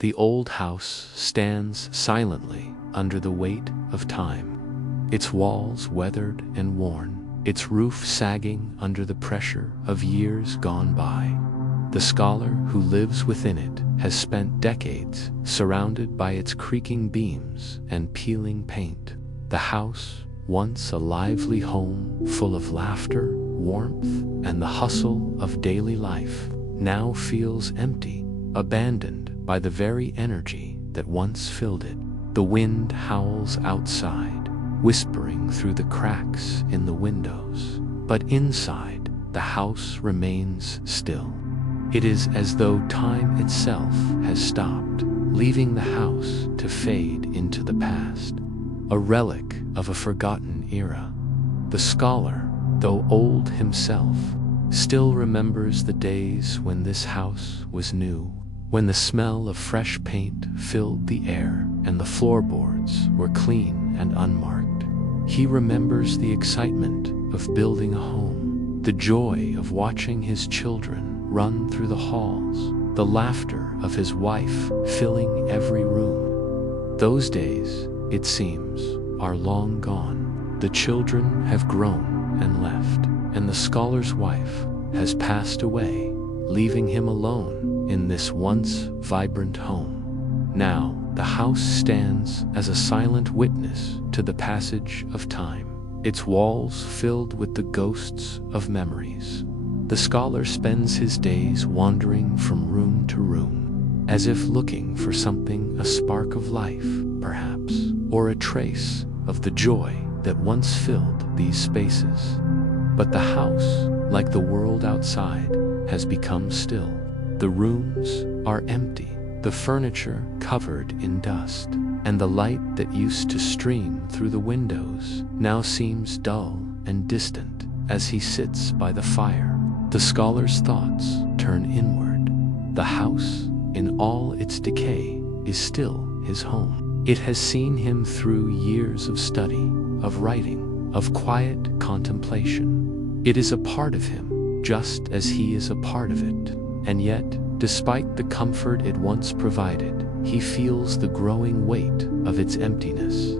The old house stands silently under the weight of time, its walls weathered and worn, its roof sagging under the pressure of years gone by. The scholar who lives within it has spent decades surrounded by its creaking beams and peeling paint. The house, once a lively home full of laughter, warmth, and the hustle of daily life, now feels empty, abandoned by the very energy that once filled it. The wind howls outside, whispering through the cracks in the windows, but inside, the house remains still. It is as though time itself has stopped, leaving the house to fade into the past, a relic of a forgotten era. The scholar, though old himself, still remembers the days when this house was new, when the smell of fresh paint filled the air and the floorboards were clean and unmarked. He remembers the excitement of building a home, the joy of watching his children run through the halls, the laughter of his wife filling every room. Those days, it seems, are long gone. The children have grown and left, and the scholar's wife has passed away, leaving him alone in this once vibrant home. Now, the house stands as a silent witness to the passage of time, its walls filled with the ghosts of memories. The scholar spends his days wandering from room to room, as if looking for something, a spark of life, perhaps, or a trace of the joy that once filled these spaces. But the house, like the world outside, has become still. The rooms are empty, the furniture covered in dust, and the light that used to stream through the windows now seems dull and distant as he sits by the fire. The scholar's thoughts turn inward. The house, in all its decay, is still his home. It has seen him through years of study, of writing, of quiet contemplation. It is a part of him, just as he is a part of it. And yet, despite the comfort it once provided, he feels the growing weight of its emptiness.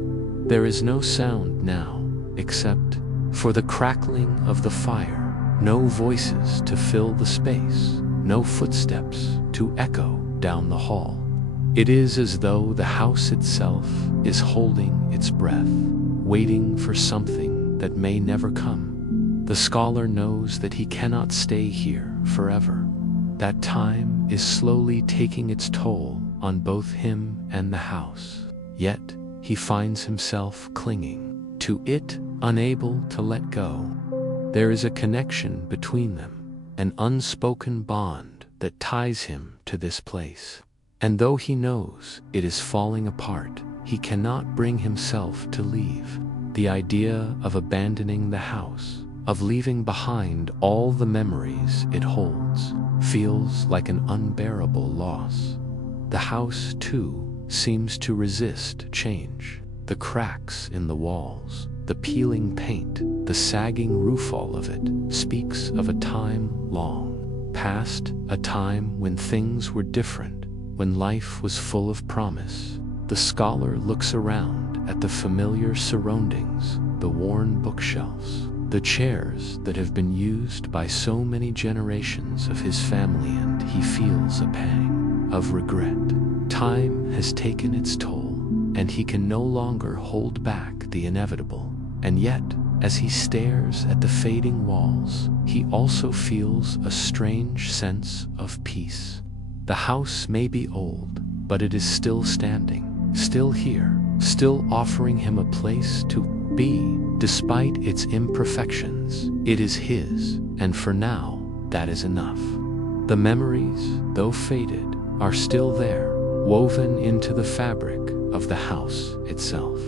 There is no sound now, except for the crackling of the fire, no voices to fill the space, no footsteps to echo down the hall. It is as though the house itself is holding its breath, waiting for something that may never come. The scholar knows that he cannot stay here forever, that time is slowly taking its toll on both him and the house. Yet, he finds himself clinging to it, unable to let go. There is a connection between them, an unspoken bond that ties him to this place. And though he knows it is falling apart, he cannot bring himself to leave. The idea of abandoning the house, of leaving behind all the memories it holds, feels like an unbearable loss. The house, too, seems to resist change. The cracks in the walls, the peeling paint, the sagging roof, all of it speaks of a time long past, a time when things were different, when life was full of promise. The scholar looks around at the familiar surroundings, the worn bookshelves, the chairs that have been used by so many generations of his family, and he feels a pang of regret. Time has taken its toll, and he can no longer hold back the inevitable. And yet, as he stares at the fading walls, he also feels a strange sense of peace. The house may be old, but it is still standing, still here, still offering him a place to be. Despite its imperfections, it is his, and for now, that is enough. The memories, though faded, are still there, woven into the fabric of the house itself.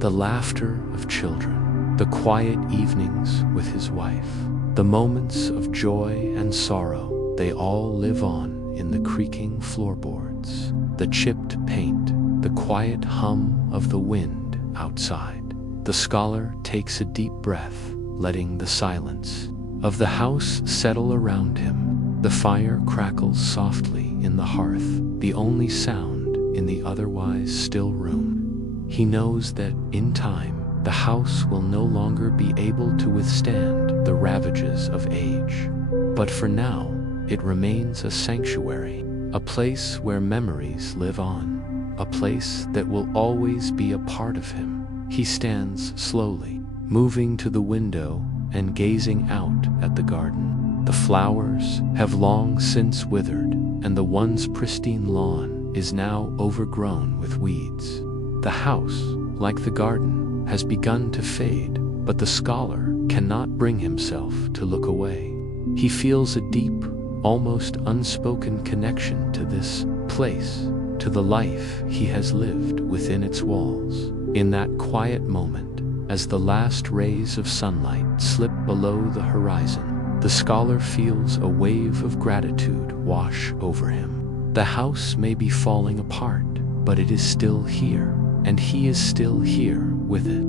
The laughter of children, the quiet evenings with his wife, the moments of joy and sorrow, they all live on in the creaking floorboards, the chipped paint, the quiet hum of the wind outside. The scholar takes a deep breath, letting the silence of the house settle around him. The fire crackles softly in the hearth, the only sound in the otherwise still room. He knows that, in time, the house will no longer be able to withstand the ravages of age. But for now, it remains a sanctuary, a place where memories live on, a place that will always be a part of him. He stands slowly, moving to the window and gazing out at the garden. The flowers have long since withered, and the once pristine lawn is now overgrown with weeds. The house, like the garden, has begun to fade, but the scholar cannot bring himself to look away. He feels a deep, almost unspoken connection to this place, to the life he has lived within its walls. In that quiet moment, as the last rays of sunlight slip below the horizon, the scholar feels a wave of gratitude wash over him. The house may be falling apart, but it is still here, and he is still here with it.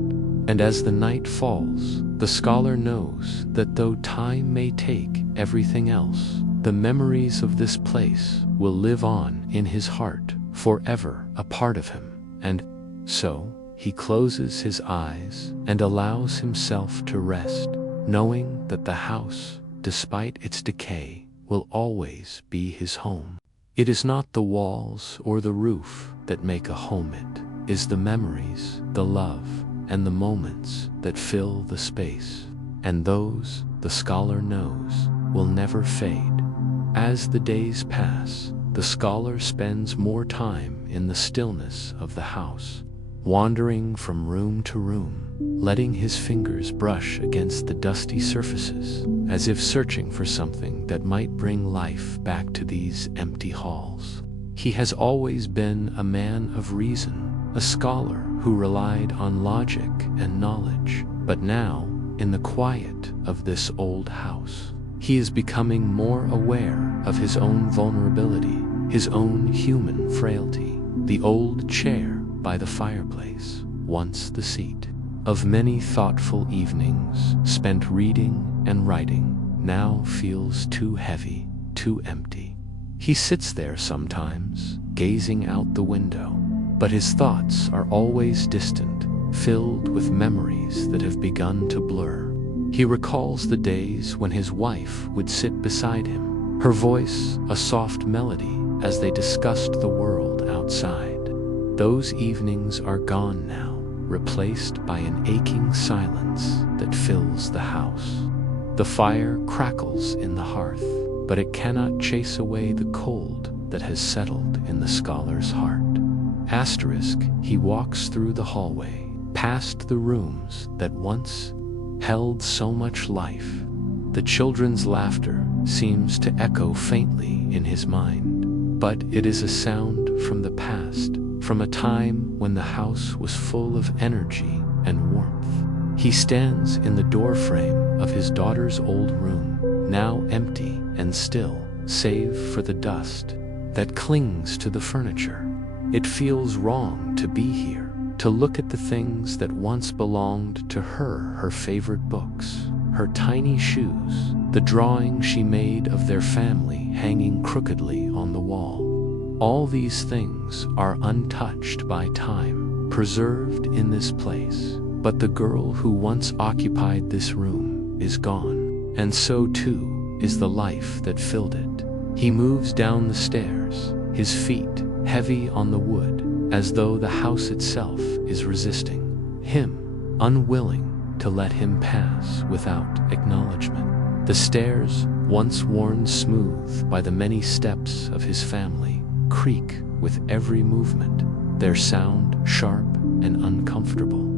And as the night falls, the scholar knows that though time may take everything else, the memories of this place will live on in his heart, forever a part of him. And so, he closes his eyes and allows himself to rest, knowing that the house, despite its decay, will always be his home. It is not the walls or the roof that make a home, it is the memories, the love, and the moments that fill the space. And those, the scholar knows, will never fade. As the days pass, the scholar spends more time in the stillness of the house, wandering from room to room, letting his fingers brush against the dusty surfaces, as if searching for something that might bring life back to these empty halls. He has always been a man of reason, a scholar who relied on logic and knowledge, but now, in the quiet of this old house, he is becoming more aware of his own vulnerability, his own human frailty. The old chair by the fireplace, once the seat of many thoughtful evenings spent reading and writing, now feels too heavy, too empty. He sits there sometimes, gazing out the window, but his thoughts are always distant, filled with memories that have begun to blur. He recalls the days when his wife would sit beside him, her voice a soft melody as they discussed the world outside. Those evenings are gone now, replaced by an aching silence that fills the house. The fire crackles in the hearth, but it cannot chase away the cold that has settled in the scholar's heart. He walks through the hallway, past the rooms that once held so much life. The children's laughter seems to echo faintly in his mind, but it is a sound from the past, from a time when the house was full of energy and warmth. He stands in the doorframe of his daughter's old room, now empty and still, save for the dust that clings to the furniture. It feels wrong to be here, to look at the things that once belonged to her favorite books, her tiny shoes, the drawing she made of their family hanging crookedly on the wall. All these things are untouched by time, preserved in this place, but the girl who once occupied this room is gone, and so too is the life that filled it. He moves down the stairs, his feet heavy on the wood, as though the house itself is resisting him, unwilling to let him pass without acknowledgement. The stairs, once worn smooth by the many steps of his family, creak with every movement, their sound sharp and uncomfortable.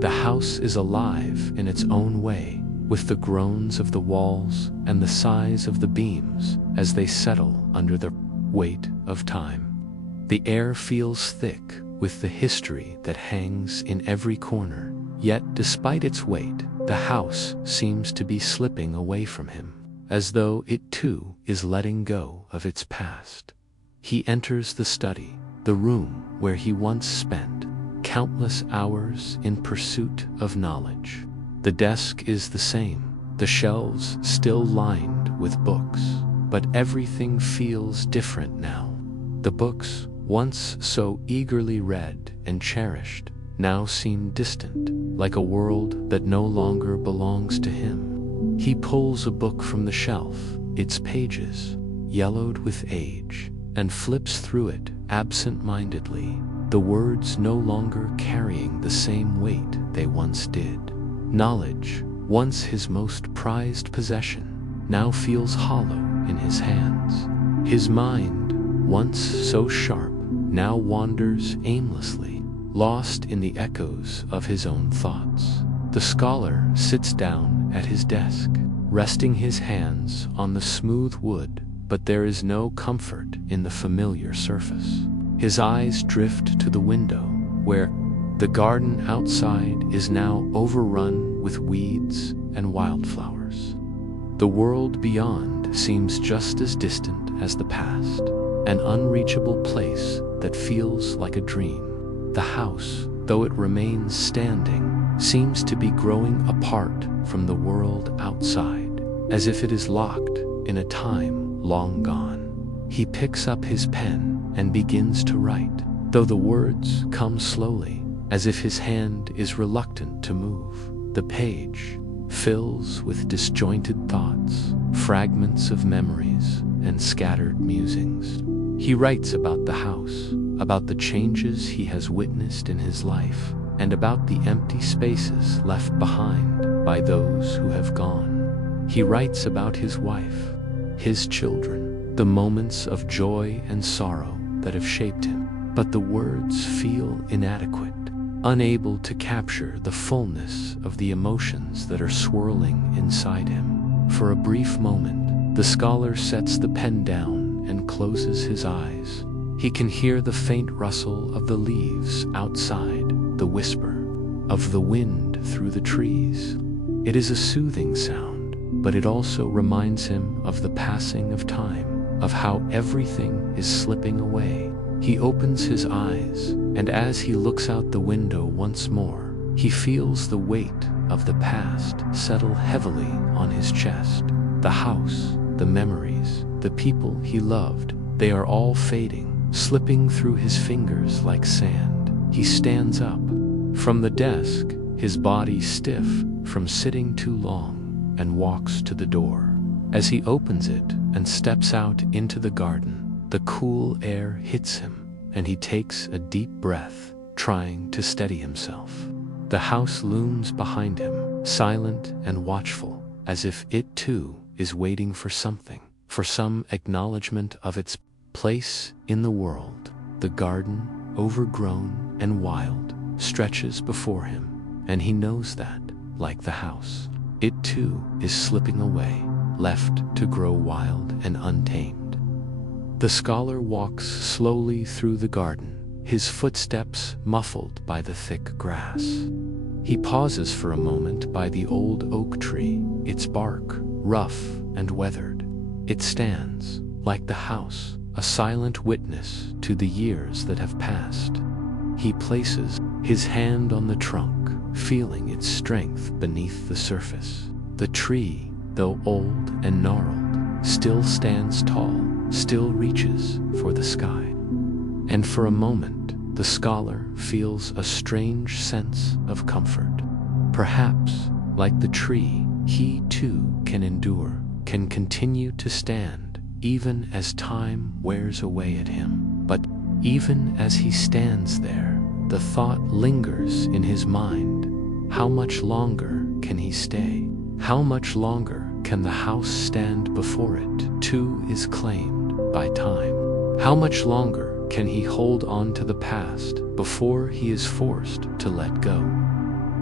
The house is alive in its own way, with the groans of the walls and the sighs of the beams as they settle under the weight of time. The air feels thick with the history that hangs in every corner, yet despite its weight, the house seems to be slipping away from him, as though it too is letting go of its past. He enters the study, the room where he once spent countless hours in pursuit of knowledge. The desk is the same, the shelves still lined with books, but everything feels different now. The books, once so eagerly read and cherished, now seem distant, like a world that no longer belongs to him. He pulls a book from the shelf, its pages yellowed with age, and flips through it absent-mindedly, the words no longer carrying the same weight they once did. Knowledge, once his most prized possession, now feels hollow in his hands. His mind, once so sharp, now wanders aimlessly, lost in the echoes of his own thoughts. The scholar sits down at his desk, resting his hands on the smooth wood, but there is no comfort in the familiar surface. His eyes drift to the window, where the garden outside is now overrun with weeds and wildflowers. The world beyond seems just as distant as the past, an unreachable place that feels like a dream. The house, though it remains standing, seems to be growing apart from the world outside, as if it is locked in a time long gone. He picks up his pen and begins to write, though the words come slowly, as if his hand is reluctant to move. The page fills with disjointed thoughts, fragments of memories, and scattered musings. He writes about the house, about the changes he has witnessed in his life, and about the empty spaces left behind by those who have gone. He writes about his wife, his children, the moments of joy and sorrow that have shaped him, but the words feel inadequate, unable to capture the fullness of the emotions that are swirling inside him. For a brief moment, the scholar sets the pen down and closes his eyes. He can hear the faint rustle of the leaves outside, the whisper of the wind through the trees. It is a soothing sound, but it also reminds him of the passing of time, of how everything is slipping away. He opens his eyes, and as he looks out the window once more, he feels the weight of the past settle heavily on his chest. The house, the memories, the people he loved, they are all fading, slipping through his fingers like sand. He stands up from the desk, his body stiff from sitting too long, and walks to the door. As he opens it and steps out into the garden, the cool air hits him, and he takes a deep breath, trying to steady himself. The house looms behind him, silent and watchful, as if it too is waiting for something, for some acknowledgement of its place in the world. The garden, overgrown and wild, stretches before him, and he knows that, like the house, it too is slipping away, left to grow wild and untamed. The scholar walks slowly through the garden, his footsteps muffled by the thick grass. He pauses for a moment by the old oak tree, its bark rough and weathered. It stands, like the house, a silent witness to the years that have passed. He places his hand on the trunk, feeling its strength beneath the surface. The tree, though old and gnarled, still stands tall, still reaches for the sky. And for a moment, the scholar feels a strange sense of comfort. Perhaps, like the tree, he too can endure, can continue to stand, even as time wears away at him. But even as he stands there, the thought lingers in his mind. How much longer can he stay? How much longer can the house stand before it too is claimed by time? How much longer can he hold on to the past before he is forced to let go?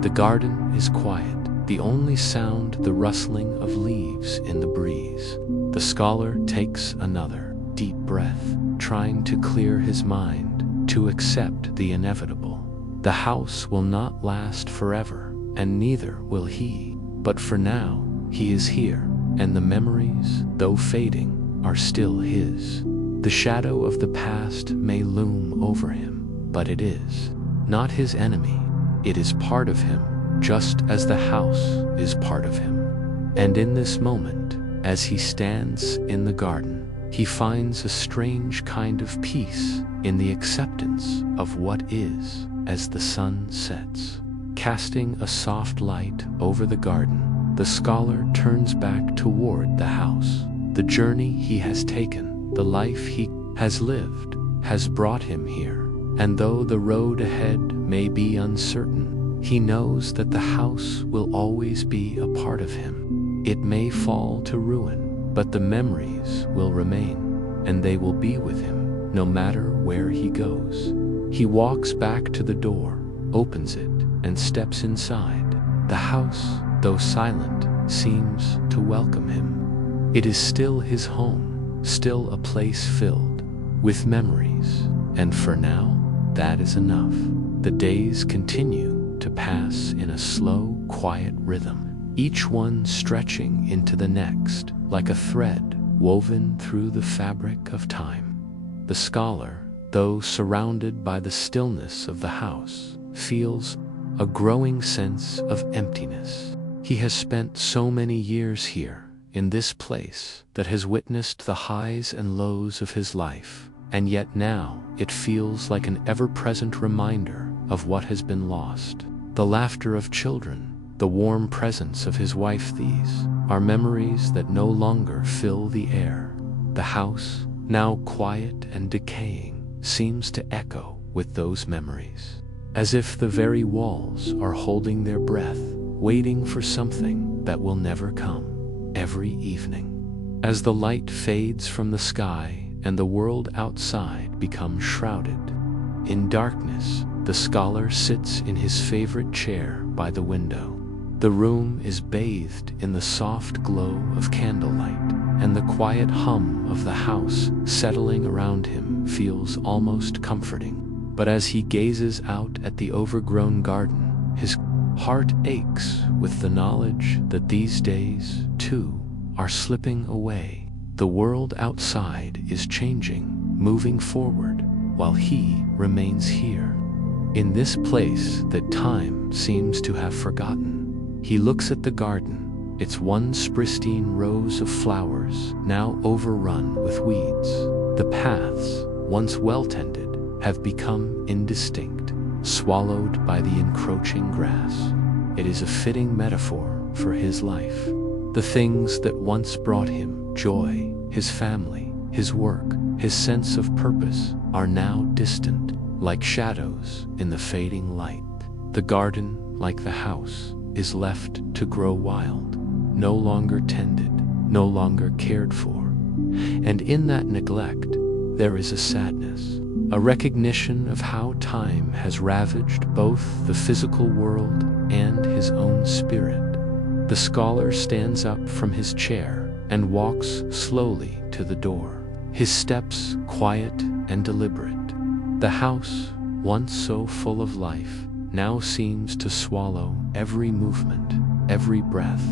The garden is quiet, the only sound the rustling of leaves in the breeze. The scholar takes another deep breath, trying to clear his mind, to accept the inevitable. The house will not last forever, and neither will he. But for now, he is here, and the memories, though fading, are still his. The shadow of the past may loom over him, but it is not his enemy. It is part of him, just as the house is part of him. And in this moment, as he stands in the garden, he finds a strange kind of peace in the acceptance of what is as the sun sets. Casting a soft light over the garden, the scholar turns back toward the house. The journey he has taken, the life he has lived, has brought him here. And though the road ahead may be uncertain, he knows that the house will always be a part of him. It may fall to ruin, but the memories will remain, and they will be with him no matter where he goes. He walks back to the door, opens it, and steps inside. The house, though silent, seems to welcome him. It is still his home, still a place filled with memories, and for now, that is enough. The days continue to pass in a slow, quiet rhythm, each one stretching into the next like a thread woven through the fabric of time. The scholar, though surrounded by the stillness of the house, feels a growing sense of emptiness. He has spent so many years here, in this place that has witnessed the highs and lows of his life, and yet now it feels like an ever-present reminder of what has been lost. The laughter of children, the warm presence of his wife, these are memories that no longer fill the air. The house, now quiet and decaying, seems to echo with those memories, as if the very walls are holding their breath, waiting for something that will never come. Every evening, as the light fades from the sky and the world outside becomes shrouded in darkness, the scholar sits in his favorite chair by the window. The room is bathed in the soft glow of candlelight, and the quiet hum of the house settling around him feels almost comforting. But as he gazes out at the overgrown garden, his heart aches with the knowledge that these days, too, are slipping away. The world outside is changing, moving forward, while he remains here, in this place that time seems to have forgotten. He looks at the garden, its once pristine rows of flowers now overrun with weeds. The paths, once well-tended, have become indistinct, swallowed by the encroaching grass. It is a fitting metaphor for his life. The things that once brought him joy, his family, his work, his sense of purpose, are now distant, like shadows in the fading light. The garden, like the house, is left to grow wild, no longer tended, no longer cared for. And in that neglect, there is a sadness, a recognition of how time has ravaged both the physical world and his own spirit. The scholar stands up from his chair and walks slowly to the door, his steps quiet and deliberate. The house, once so full of life, now seems to swallow every movement, every breath.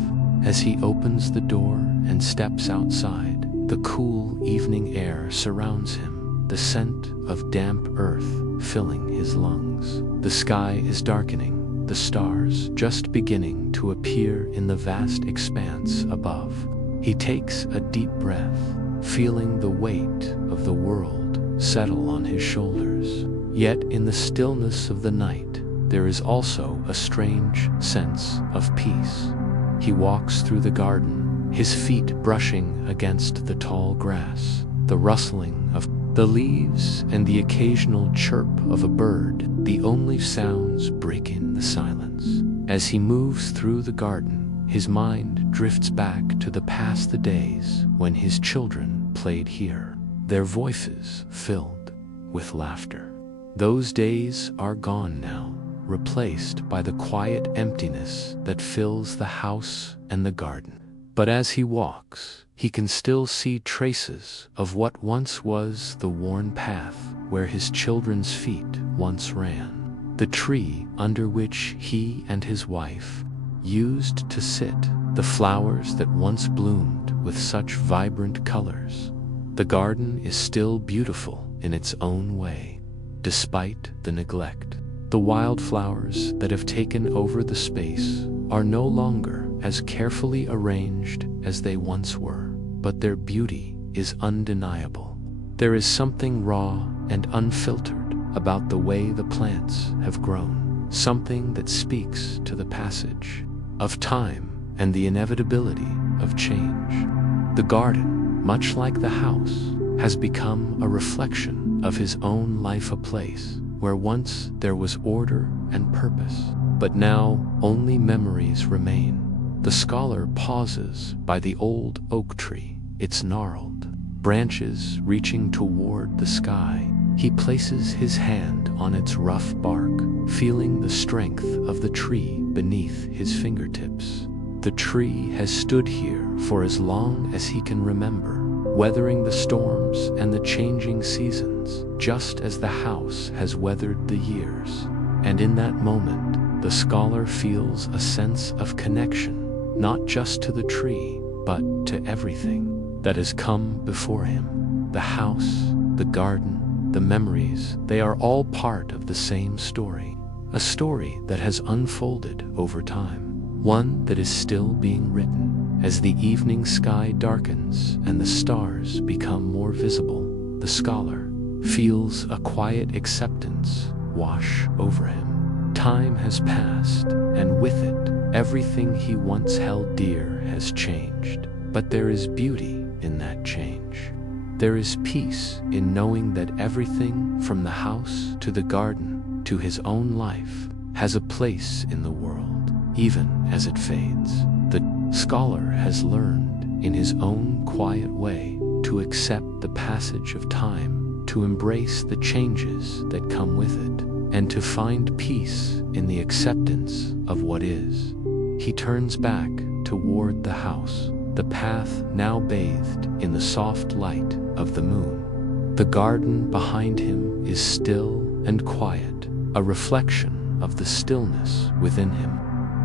As he opens the door and steps outside, the cool evening air surrounds him, the scent of damp earth filling his lungs. The sky is darkening, the stars just beginning to appear in the vast expanse above. He takes a deep breath, feeling the weight of the world settle on his shoulders. Yet in the stillness of the night, there is also a strange sense of peace. He walks through the garden, his feet brushing against the tall grass, the rustling of the leaves and the occasional chirp of a bird, the only sounds breaking the silence. As he moves through the garden, his mind drifts back to the past, the days when his children played here, their voices filled with laughter. Those days are gone now, replaced by the quiet emptiness that fills the house and the garden. But as he walks, he can still see traces of what once was the worn path where his children's feet once ran, the tree under which he and his wife used to sit, the flowers that once bloomed with such vibrant colors. The garden is still beautiful in its own way, despite the neglect. The wildflowers that have taken over the space are no longer as carefully arranged as they once were, but their beauty is undeniable. There is something raw and unfiltered about the way the plants have grown, something that speaks to the passage of time and the inevitability of change. The garden, much like the house, has become a reflection of his own life, a place where once there was order and purpose, but now only memories remain. The scholar pauses by the old oak tree, its gnarled branches reaching toward the sky. He places his hand on its rough bark, feeling the strength of the tree beneath his fingertips. The tree has stood here for as long as he can remember, weathering the storms and the changing seasons, just as the house has weathered the years. And in that moment, the scholar feels a sense of connection, not just to the tree, but to everything that has come before him. The house, the garden, the memories, they are all part of the same story. A story that has unfolded over time, one that is still being written. As the evening sky darkens and the stars become more visible, the scholar feels a quiet acceptance wash over him. Time has passed, and with it, everything he once held dear has changed. But there is beauty in that change. There is peace in knowing that everything from the house to the garden to his own life has a place in the world, even as it fades. The scholar has learned in his own quiet way to accept the passage of time, to embrace the changes that come with it, and to find peace in the acceptance of what is. He turns back toward the house, the path now bathed in the soft light of the moon. The garden behind him is still and quiet, a reflection of the stillness within him.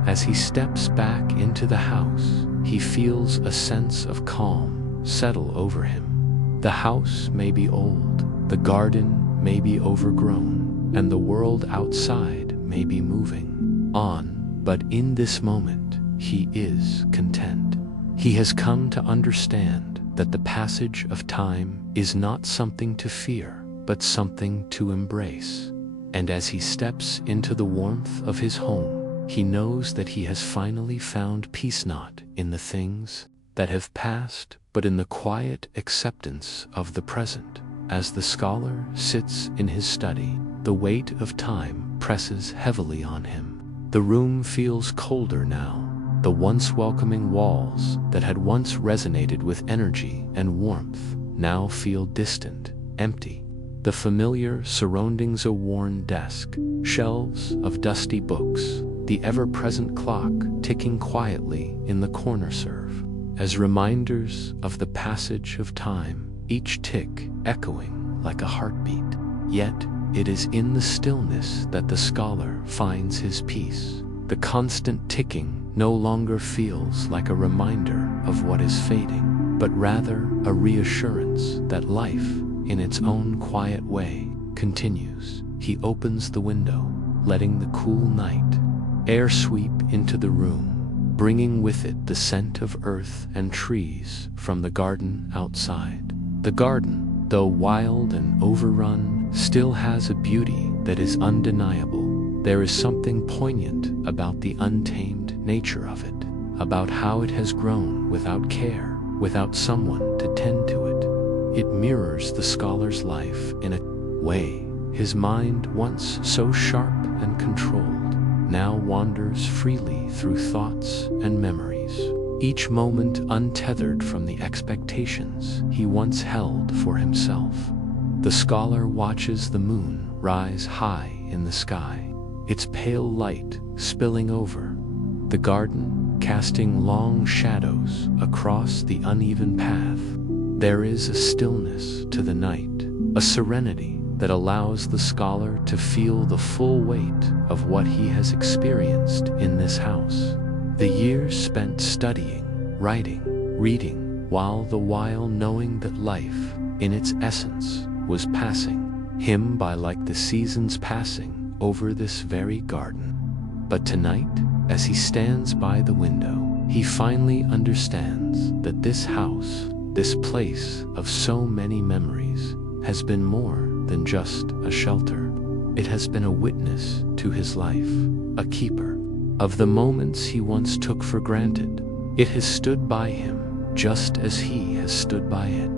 As he steps back into the house, he feels a sense of calm settle over him. The house may be old, the garden may be overgrown, and the world outside may be moving on, but in this moment, he is content. He has come to understand that the passage of time is not something to fear, but something to embrace. And as he steps into the warmth of his home, he knows that he has finally found peace, not in the things that have passed, but in the quiet acceptance of the present. As the scholar sits in his study, the weight of time presses heavily on him. The room feels colder now. The once welcoming walls that had once resonated with energy and warmth now feel distant, empty. The familiar surroundings, a worn desk, shelves of dusty books, the ever-present clock ticking quietly in the corner serve as reminders of the passage of time, each tick echoing like a heartbeat. Yet, it is in the stillness that the scholar finds his peace. The constant ticking no longer feels like a reminder of what is fading, but rather a reassurance that life, in its own quiet way, continues. He opens the window, letting the cool night air sweep into the room, bringing with it the scent of earth and trees from the garden outside. The garden, though wild and overrun, still has a beauty that is undeniable. There is something poignant about the untamed nature of it, about how it has grown without care, without someone to tend to it. It mirrors the scholar's life in a way. His mind, once so sharp and controlled, now wanders freely through thoughts and memories, each moment untethered from the expectations he once held for himself. The scholar watches the moon rise high in the sky, its pale light spilling over the garden, casting long shadows across the uneven path. There is a stillness to the night, a serenity that allows the scholar to feel the full weight of what he has experienced in this house. The years spent studying, writing, reading, while knowing that life, in its essence, was passing him by like the seasons passing over this very garden. But tonight, as he stands by the window, he finally understands that this house this place of so many memories has been more than just a shelter. It has been a witness to his life, a keeper of the moments he once took for granted. It has stood by him just as he has stood by it.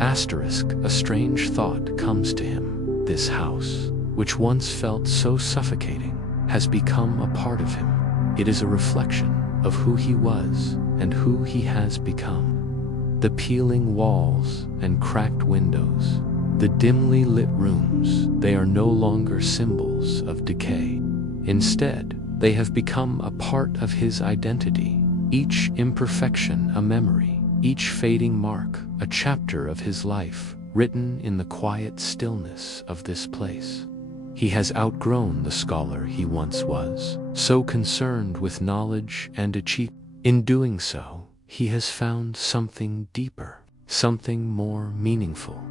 Asterisk, a strange thought comes to him. This house, which once felt so suffocating, has become a part of him. It is a reflection of who he was and who he has become. The peeling walls and cracked windows, the dimly lit rooms, they are no longer symbols of decay. Instead, they have become a part of his identity. Each imperfection a memory, each fading mark a chapter of his life, written in the quiet stillness of this place. He has outgrown the scholar he once was, so concerned with knowledge and achievement. In doing so, he has found something deeper, something more meaningful.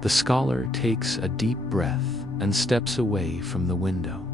The scholar takes a deep breath and steps away from the window.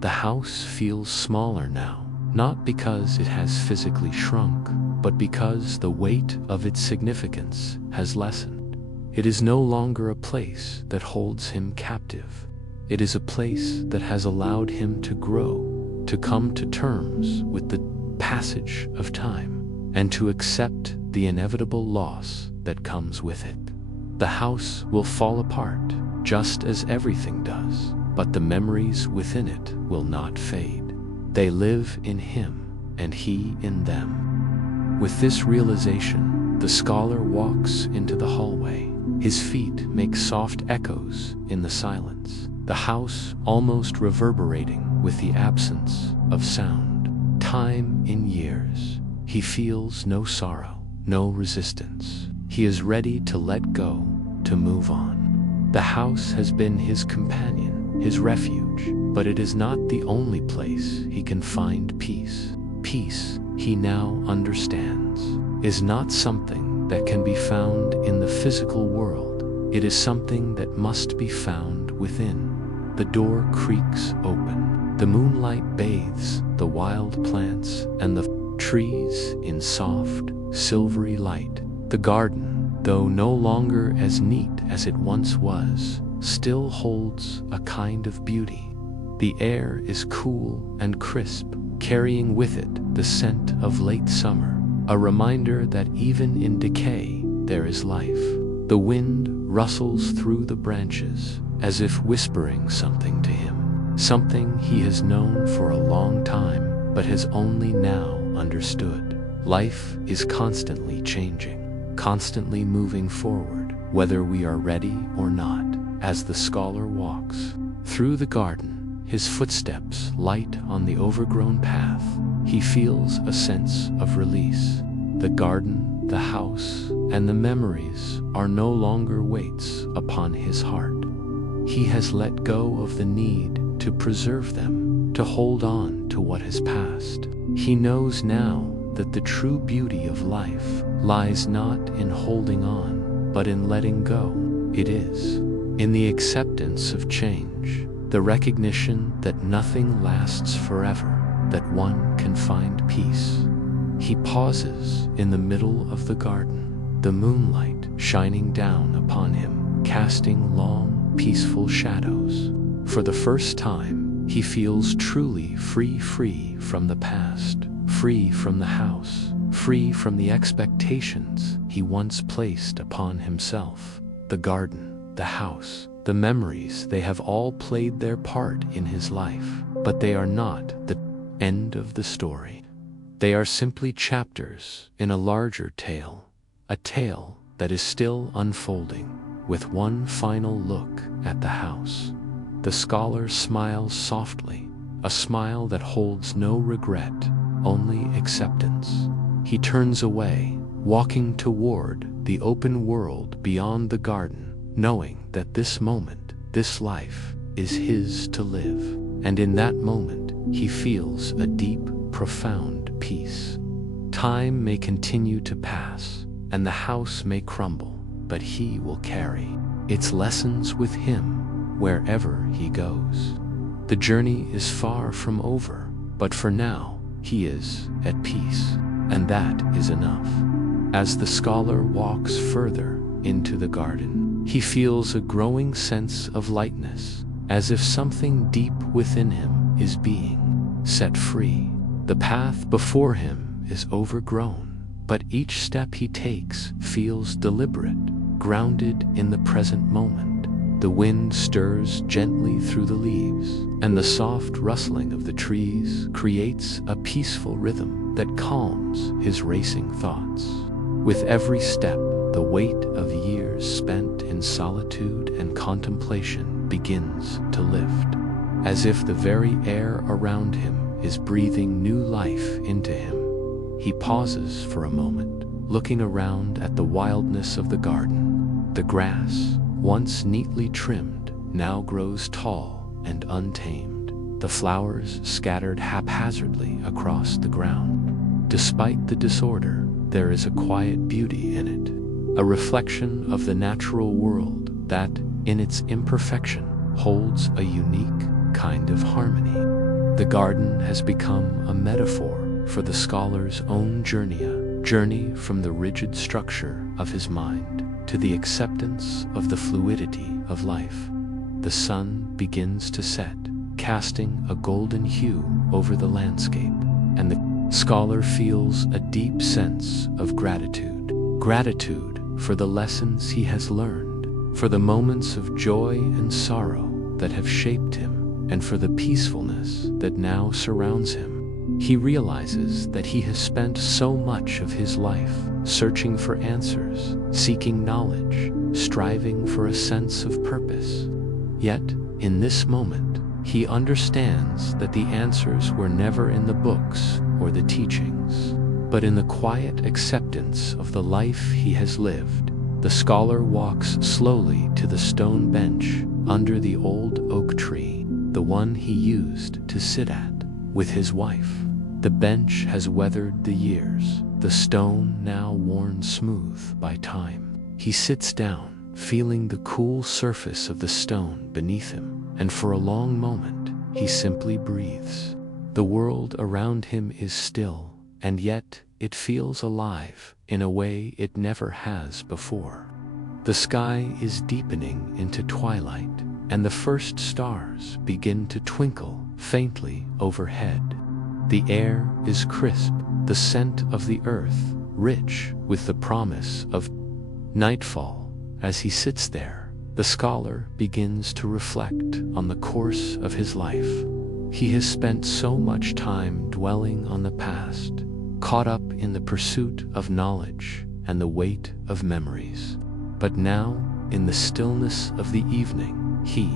The house feels smaller now, not because it has physically shrunk, but because the weight of its significance has lessened. It is no longer a place that holds him captive. It is a place that has allowed him to grow, to come to terms with the passage of time, and to accept the inevitable loss that comes with it. The house will fall apart, just as everything does, but the memories within it will not fade. They live in him, and he in them. With this realization, the scholar walks into the hallway. His feet make soft echoes in the silence, the house almost reverberating with the absence of sound. Time in years. He feels no sorrow, no resistance. He is ready to let go, to move on. The house has been his companion, his refuge, but it is not the only place he can find peace. Peace, he now understands, is not something that can be found in the physical world. It is something that must be found within. The door creaks open. The moonlight bathes the wild plants and the trees in soft, silvery light. The garden, though no longer as neat as it once was, still holds a kind of beauty. The air is cool and crisp, carrying with it the scent of late summer, a reminder that even in decay there is life. The wind rustles through the branches, as if whispering something to him, something he has known for a long time, but has only now understood. Life is constantly changing, constantly moving forward, whether we are ready or not. As the scholar walks through the garden, his footsteps light on the overgrown path. He feels a sense of release. The garden, the house, and the memories are no longer weights upon his heart. He has let go of the need to preserve them, to hold on to what has passed. He knows now that the true beauty of life lies not in holding on, but in letting go. It is in the acceptance of change, the recognition that nothing lasts forever, that one can find peace. He pauses in the middle of the garden, the moonlight shining down upon him, casting long, peaceful shadows. For the first time, he feels truly free from the past, free from the house, free from the expectations he once placed upon himself. The garden, the house, the memories, they have all played their part in his life, but they are not the end of the story. They are simply chapters in a larger tale, a tale that is still unfolding. With one final look at the house, the scholar smiles softly, a smile that holds no regret, only acceptance. He turns away, walking toward the open world beyond the garden, knowing that this moment, this life, is his to live. And in that moment, he feels a deep, profound peace. Time may continue to pass, and the house may crumble, but he will carry its lessons with him wherever he goes. The journey is far from over, but for now, he is at peace, and that is enough. As the scholar walks further into the garden, he feels a growing sense of lightness, as if something deep within him is being set free. The path before him is overgrown, but each step he takes feels deliberate, grounded in the present moment. The wind stirs gently through the leaves, and the soft rustling of the trees creates a peaceful rhythm that calms his racing thoughts. With every step, the weight of years spent in solitude and contemplation begins to lift, as if the very air around him is breathing new life into him. He pauses for a moment, looking around at the wildness of the garden. The grass, once neatly trimmed, now grows tall and untamed, the flowers scattered haphazardly across the ground. Despite the disorder, there is a quiet beauty in it, a reflection of the natural world that, in its imperfection, holds a unique kind of harmony. The garden has become a metaphor for the scholar's own journey from the rigid structure of his mind to the acceptance of the fluidity of life. The sun begins to set, casting a golden hue over the landscape, and the scholar feels a deep sense of gratitude. Gratitude for the lessons he has learned, for the moments of joy and sorrow that have shaped him, and for the peacefulness that now surrounds him. He realizes that he has spent so much of his life searching for answers, seeking knowledge, striving for a sense of purpose. Yet, in this moment, he understands that the answers were never in the books or the teachings, but in the quiet acceptance of the life he has lived. The scholar walks slowly to the stone bench under the old oak tree, the one he used to sit at with his wife. The bench has weathered the years, the stone now worn smooth by time. He sits down, feeling the cool surface of the stone beneath him, and for a long moment, he simply breathes. The world around him is still, and yet it feels alive in a way it never has before. The sky is deepening into twilight, and the first stars begin to twinkle faintly overhead. The air is crisp, the scent of the earth rich with the promise of nightfall. As he sits there, the scholar begins to reflect on the course of his life. He has spent so much time dwelling on the past, caught up in the pursuit of knowledge and the weight of memories. But now, in the stillness of the evening, he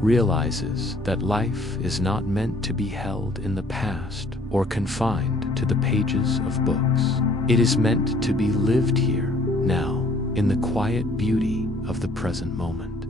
realizes that life is not meant to be held in the past or confined to the pages of books. It is meant to be lived here, now, in the quiet beauty of the present moment.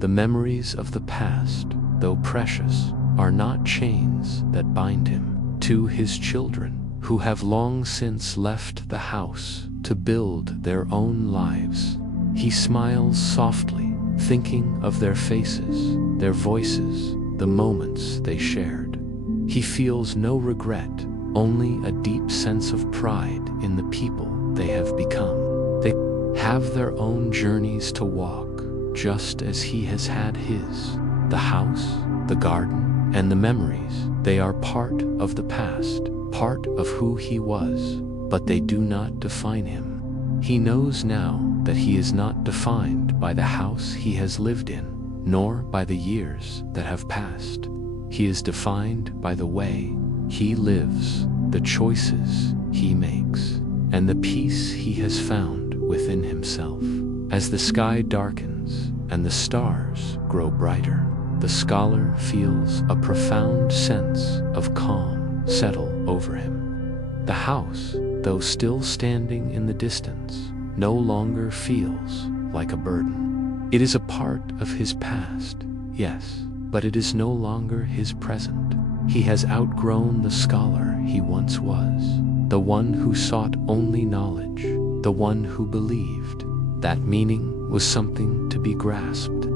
The memories of the past, though precious, are not chains that bind him to his children, who have long since left the house to build their own lives. He smiles softly, thinking of their faces, their voices, the moments they shared. He feels no regret, only a deep sense of pride in the people they have become. They have their own journeys to walk, just as he has had his. The house, the garden, and the memories, they are part of the past, part of who he was, but they do not define him. He knows now that he is not defined by the house he has lived in, nor by the years that have passed. He is defined by the way he lives, the choices he makes, and the peace he has found within himself. As the sky darkens and the stars grow brighter, the scholar feels a profound sense of calm settle over him. The house, though still standing in the distance, no longer feels like a burden. It is a part of his past, yes, but it is no longer his present. He has outgrown the scholar he once was, the one who sought only knowledge, the one who believed that meaning was something to be grasped.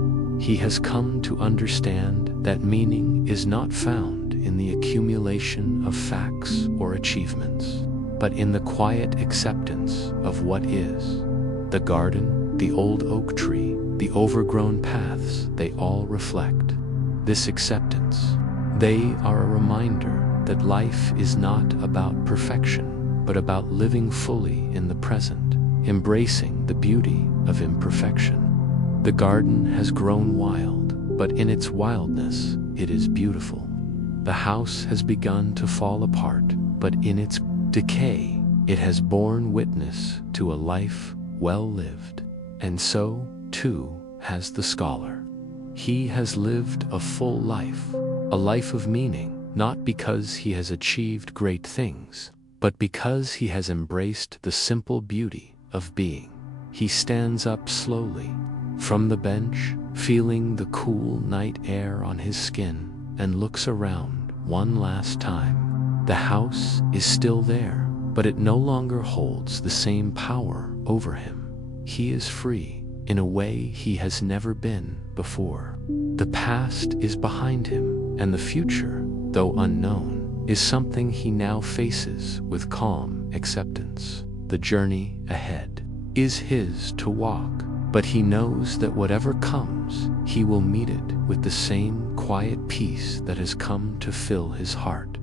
He has come to understand that meaning is not found in the accumulation of facts or achievements, but in the quiet acceptance of what is. The garden, the old oak tree, the overgrown paths, they all reflect this acceptance. They are a reminder that life is not about perfection, but about living fully in the present, embracing the beauty of imperfection. The garden has grown wild, but in its wildness, it is beautiful. The house has begun to fall apart, but in its decay, it has borne witness to a life well lived. And so, too, has the scholar. He has lived a full life, a life of meaning, not because he has achieved great things, but because he has embraced the simple beauty of being. He stands up slowly from the bench, feeling the cool night air on his skin, and looks around one last time. The house is still there, but it no longer holds the same power over him. He is free in a way he has never been before. The past is behind him, and the future, though unknown, is something he now faces with calm acceptance. The journey ahead is his to walk, but he knows that whatever comes, he will meet it with the same quiet peace that has come to fill his heart.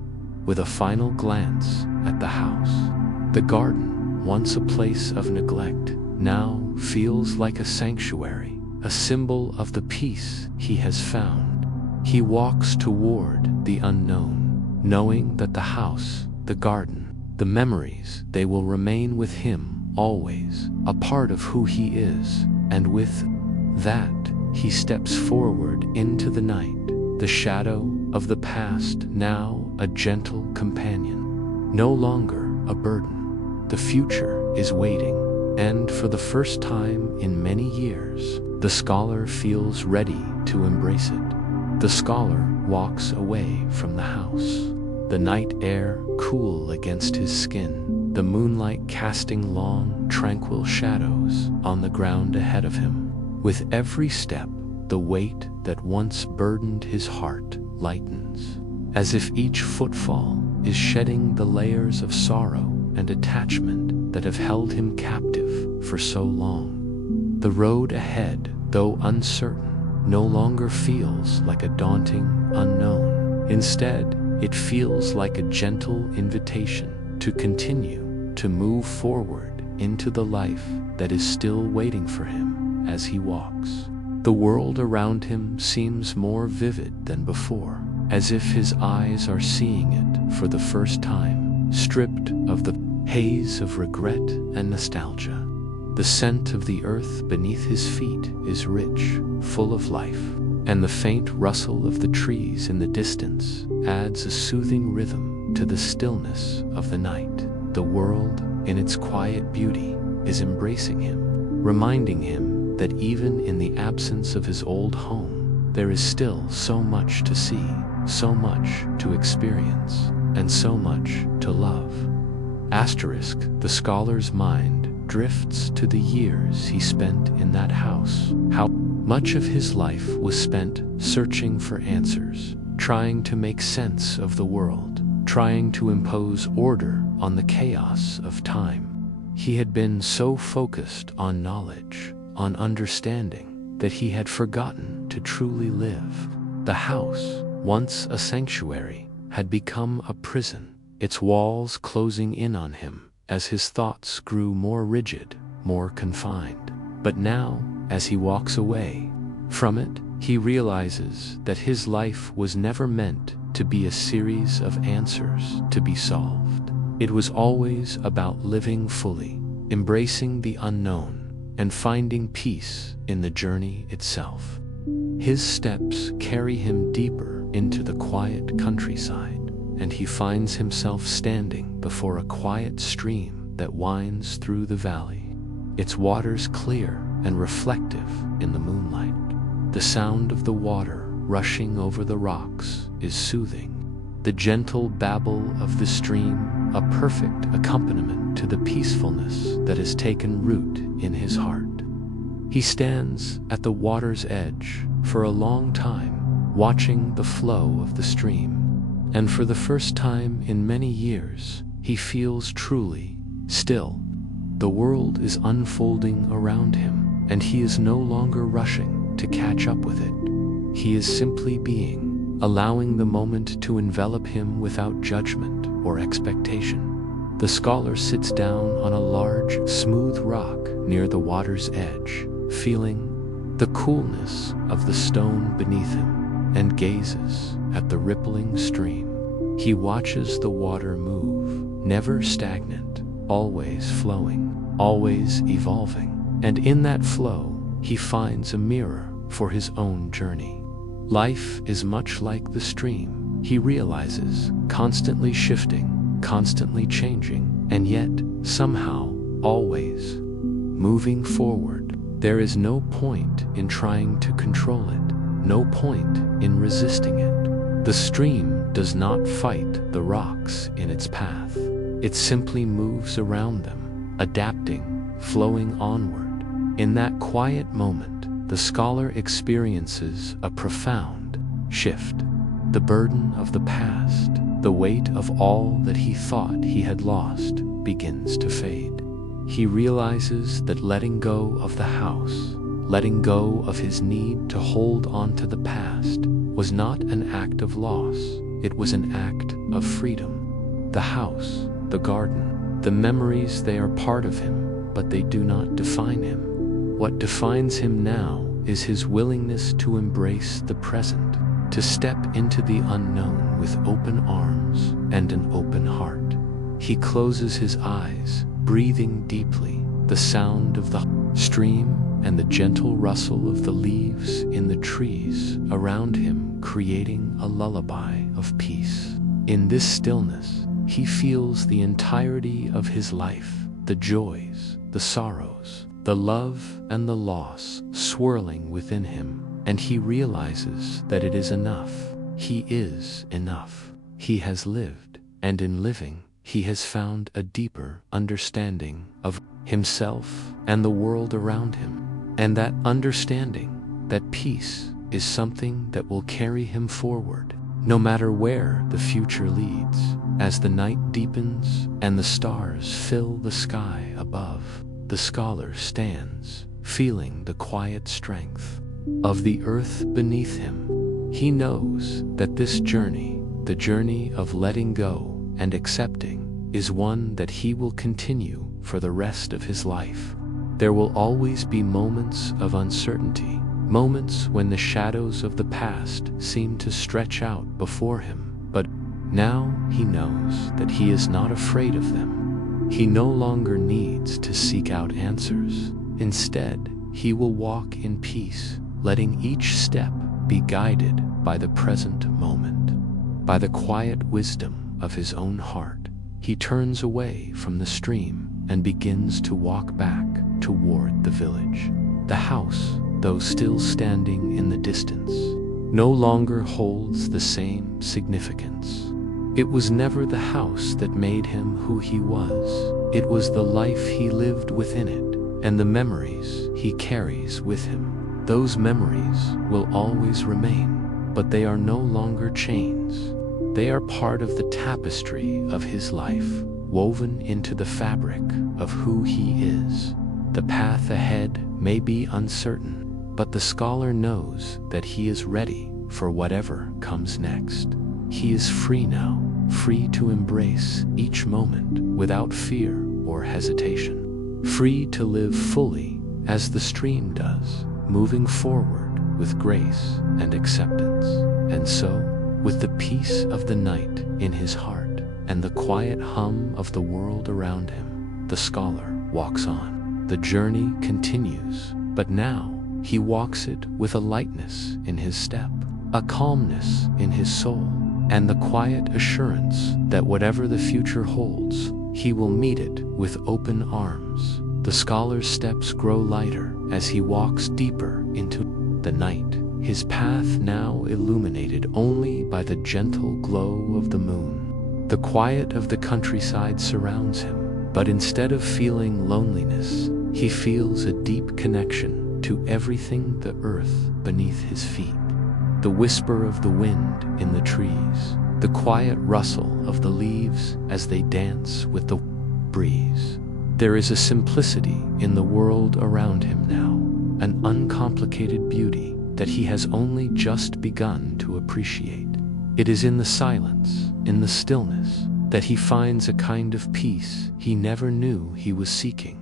With a final glance at the house, the garden, once a place of neglect, now feels like a sanctuary, a symbol of the peace he has found. He walks toward the unknown, knowing that the house, the garden, the memories, they will remain with him always, a part of who he is. And with that, he steps forward into the night, the shadow of the past now a gentle companion, no longer a burden. The future is waiting, and for the first time in many years, the scholar feels ready to embrace it. The scholar walks away from the house, the night air cool against his skin, the moonlight casting long, tranquil shadows on the ground ahead of him. With every step, the weight that once burdened his heart lightens, as if each footfall is shedding the layers of sorrow and attachment that have held him captive for so long. The road ahead, though uncertain, no longer feels like a daunting unknown. Instead, it feels like a gentle invitation to continue, to move forward into the life that is still waiting for him as he walks. The world around him seems more vivid than before, as if his eyes are seeing it for the first time, stripped of the haze of regret and nostalgia. The scent of the earth beneath his feet is rich, full of life, and the faint rustle of the trees in the distance adds a soothing rhythm to the stillness of the night. The world, in its quiet beauty, is embracing him, reminding him that even in the absence of his old home, there is still so much to see, so much to experience, and so much to love. Asterisk, the scholar's mind drifts to the years he spent in that house. How much of his life was spent searching for answers, trying to make sense of the world, trying to impose order on the chaos of time. He had been so focused on knowledge, on understanding, that he had forgotten to truly live. The house, once a sanctuary, had become a prison, its walls closing in on him as his thoughts grew more rigid, more confined. But now, as he walks away from it, he realizes that his life was never meant to be a series of answers to be solved. It was always about living fully, embracing the unknown, and finding peace in the journey itself. His steps carry him deeper into the quiet countryside, and he finds himself standing before a quiet stream that winds through the valley, its waters clear and reflective in the moonlight. The sound of the water rushing over the rocks is soothing, the gentle babble of the stream a perfect accompaniment to the peacefulness that has taken root in his heart. He stands at the water's edge for a long time, watching the flow of the stream. And for the first time in many years, he feels truly still. The world is unfolding around him, and he is no longer rushing to catch up with it. He is simply being, allowing the moment to envelop him without judgment or expectation. The scholar sits down on a large, smooth rock near the water's edge, feeling the coolness of the stone beneath him, and gazes at the rippling stream. He watches the water move, never stagnant, always flowing, always evolving, and in that flow, he finds a mirror for his own journey. Life is much like the stream, he realizes, constantly shifting, constantly changing, and yet, somehow, always moving forward. There is no point in trying to control it, no point in resisting it. The stream does not fight the rocks in its path. It simply moves around them, adapting, flowing onward. In that quiet moment, the scholar experiences a profound shift. The burden of the past, the weight of all that he thought he had lost, begins to fade. He realizes that letting go of the house, letting go of his need to hold on to the past, was not an act of loss, it was an act of freedom. The house, the garden, the memories, they are part of him, but they do not define him. What defines him now is his willingness to embrace the present, to step into the unknown with open arms and an open heart. He closes his eyes, breathing deeply, the sound of the stream and the gentle rustle of the leaves in the trees around him creating a lullaby of peace. In this stillness, he feels the entirety of his life, the joys, the sorrows, the love and the loss swirling within him, and he realizes that it is enough. He is enough. He has lived, and in living, he has found a deeper understanding of himself and the world around him. And that understanding, that peace, is something that will carry him forward, no matter where the future leads. As the night deepens and the stars fill the sky above, the scholar stands, feeling the quiet strength of the earth beneath him. He knows that this journey, the journey of letting go and accepting, is one that he will continue for the rest of his life. There will always be moments of uncertainty, moments when the shadows of the past seem to stretch out before him, but now he knows that he is not afraid of them. He no longer needs to seek out answers. Instead, he will walk in peace, letting each step be guided by the present moment, by the quiet wisdom of his own heart. He turns away from the stream and begins to walk back toward the village. The house, though still standing in the distance, no longer holds the same significance. It was never the house that made him who he was. It was the life he lived within it, and the memories he carries with him. Those memories will always remain, but they are no longer chains. They are part of the tapestry of his life, woven into the fabric of who he is. The path ahead may be uncertain, but the scholar knows that he is ready for whatever comes next. He is free now, free to embrace each moment without fear or hesitation, free to live fully as the stream does, moving forward with grace and acceptance. And so, with the peace of the night in his heart and the quiet hum of the world around him, the scholar walks on. The journey continues, but now he walks it with a lightness in his step, a calmness in his soul, and the quiet assurance that whatever the future holds, he will meet it with open arms. The scholar's steps grow lighter as he walks deeper into the night, his path now illuminated only by the gentle glow of the moon. The quiet of the countryside surrounds him, but instead of feeling loneliness, he feels a deep connection to everything the earth beneath his feet. The whisper of the wind in the trees, the quiet rustle of the leaves as they dance with the breeze. There is a simplicity in the world around him now, an uncomplicated beauty that he has only just begun to appreciate. It is in the silence, in the stillness, that he finds a kind of peace he never knew he was seeking.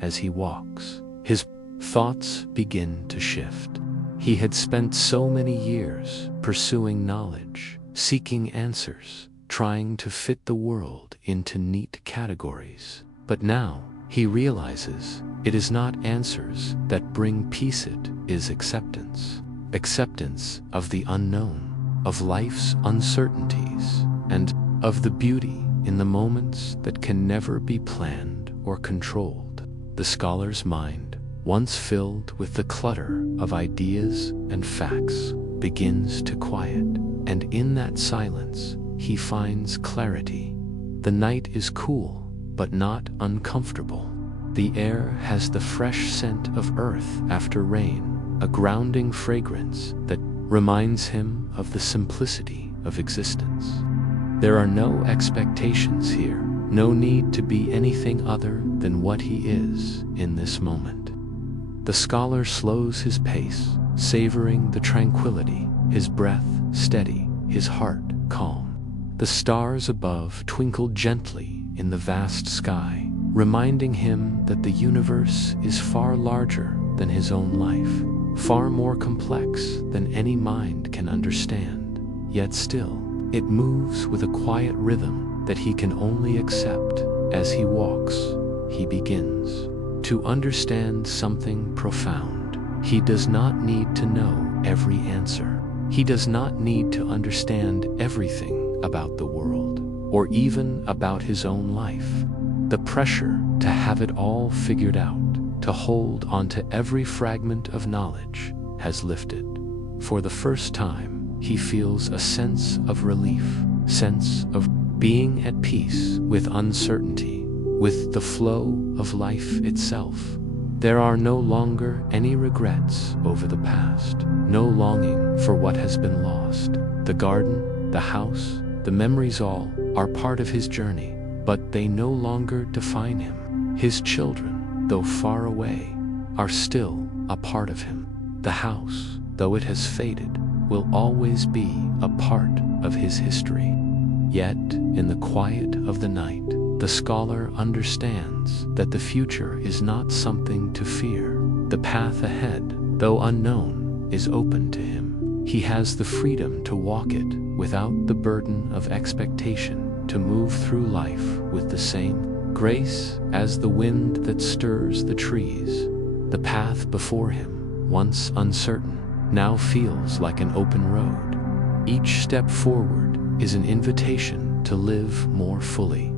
As he walks, his thoughts begin to shift. He had spent so many years pursuing knowledge, seeking answers, trying to fit the world into neat categories. But now he realizes it is not answers that bring peace, it is acceptance. Acceptance of the unknown, of life's uncertainties, and of the beauty in the moments that can never be planned or controlled. The scholar's mind, once filled with the clutter of ideas and facts, begins to quiet, and in that silence he finds clarity. The night is cool, but not uncomfortable. The air has the fresh scent of earth after rain, a grounding fragrance that reminds him of the simplicity of existence. There are no expectations here, no need to be anything other than what he is in this moment. The scholar slows his pace, savoring the tranquility, his breath steady, his heart calm. The stars above twinkle gently in the vast sky, reminding him that the universe is far larger than his own life, far more complex than any mind can understand. Yet still, it moves with a quiet rhythm that he can only accept. As he walks, he begins to understand something profound. He does not need to know every answer. He does not need to understand everything about the world, or even about his own life. The pressure to have it all figured out, to hold onto every fragment of knowledge, has lifted. For the first time, he feels a sense of relief, sense of being at peace with uncertainty, with the flow of life itself. There are no longer any regrets over the past, no longing for what has been lost. The garden, the house, the memories, all are part of his journey, but they no longer define him. His children, though far away, are still a part of him. The house, though it has faded, will always be a part of his history. Yet, in the quiet of the night, the scholar understands that the future is not something to fear. The path ahead, though unknown, is open to him. He has the freedom to walk it without the burden of expectation, to move through life with the same grace as the wind that stirs the trees. The path before him, once uncertain, now feels like an open road. Each step forward is an invitation to live more fully,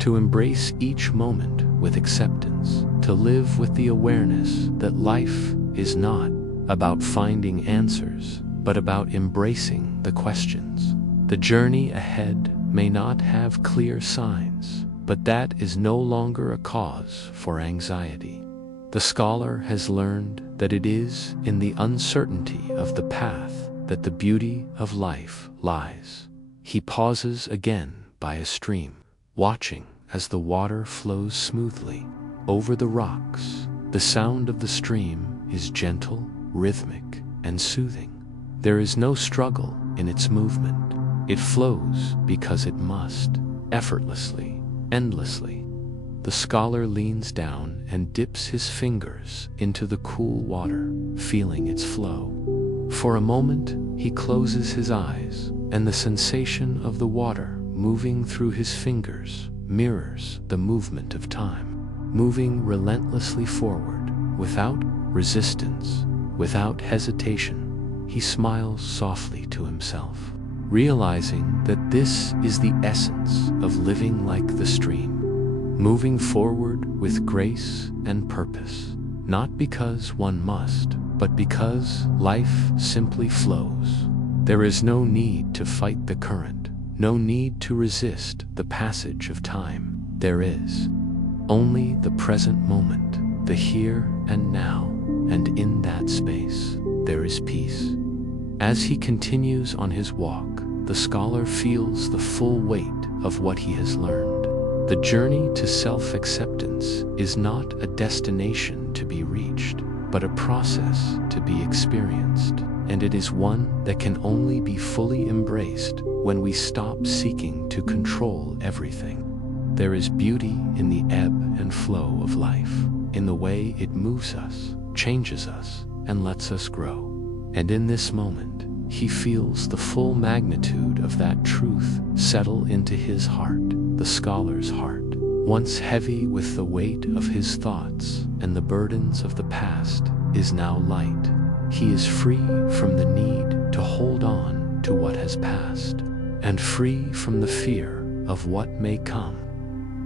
to embrace each moment with acceptance, to live with the awareness that life is not about finding answers, but about embracing the questions. The journey ahead may not have clear signs, but that is no longer a cause for anxiety. The scholar has learned that it is in the uncertainty of the path that the beauty of life lies. He pauses again by a stream, watching as the water flows smoothly over the rocks. The sound of the stream is gentle, rhythmic, and soothing. There is no struggle in its movement. It flows because it must, effortlessly, endlessly. The scholar leans down and dips his fingers into the cool water, feeling its flow. For a moment, he closes his eyes, and the sensation of the water moving through his fingers mirrors the movement of time, moving relentlessly forward, without resistance, without hesitation. He smiles softly to himself, realizing that this is the essence of living like the stream, moving forward with grace and purpose, not because one must, but because life simply flows. There is no need to fight the current, no need to resist the passage of time. There is only the present moment, the here and now, and in that space, there is peace. As he continues on his walk, the scholar feels the full weight of what he has learned. The journey to self-acceptance is not a destination to be reached, but a process to be experienced, and it is one that can only be fully embraced when we stop seeking to control everything. There is beauty in the ebb and flow of life, in the way it moves us, changes us, and lets us grow. And in this moment, he feels the full magnitude of that truth settle into his heart, the scholar's heart. Once heavy with the weight of his thoughts and the burdens of the past, is now light. He is free from the need to hold on to what has passed, and free from the fear of what may come.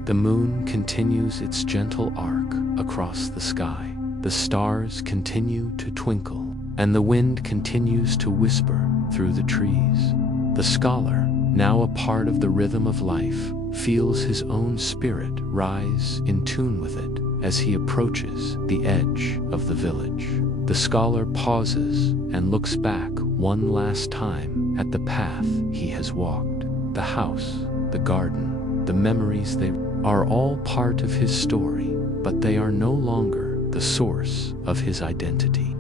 The moon continues its gentle arc across the sky. The stars continue to twinkle, and the wind continues to whisper through the trees. The scholar, now a part of the rhythm of life, feels his own spirit rise in tune with it as he approaches the edge of the village. The scholar pauses and looks back one last time at the path he has walked. The house, the garden, the memories, they are all part of his story, but they are no longer the source of his identity.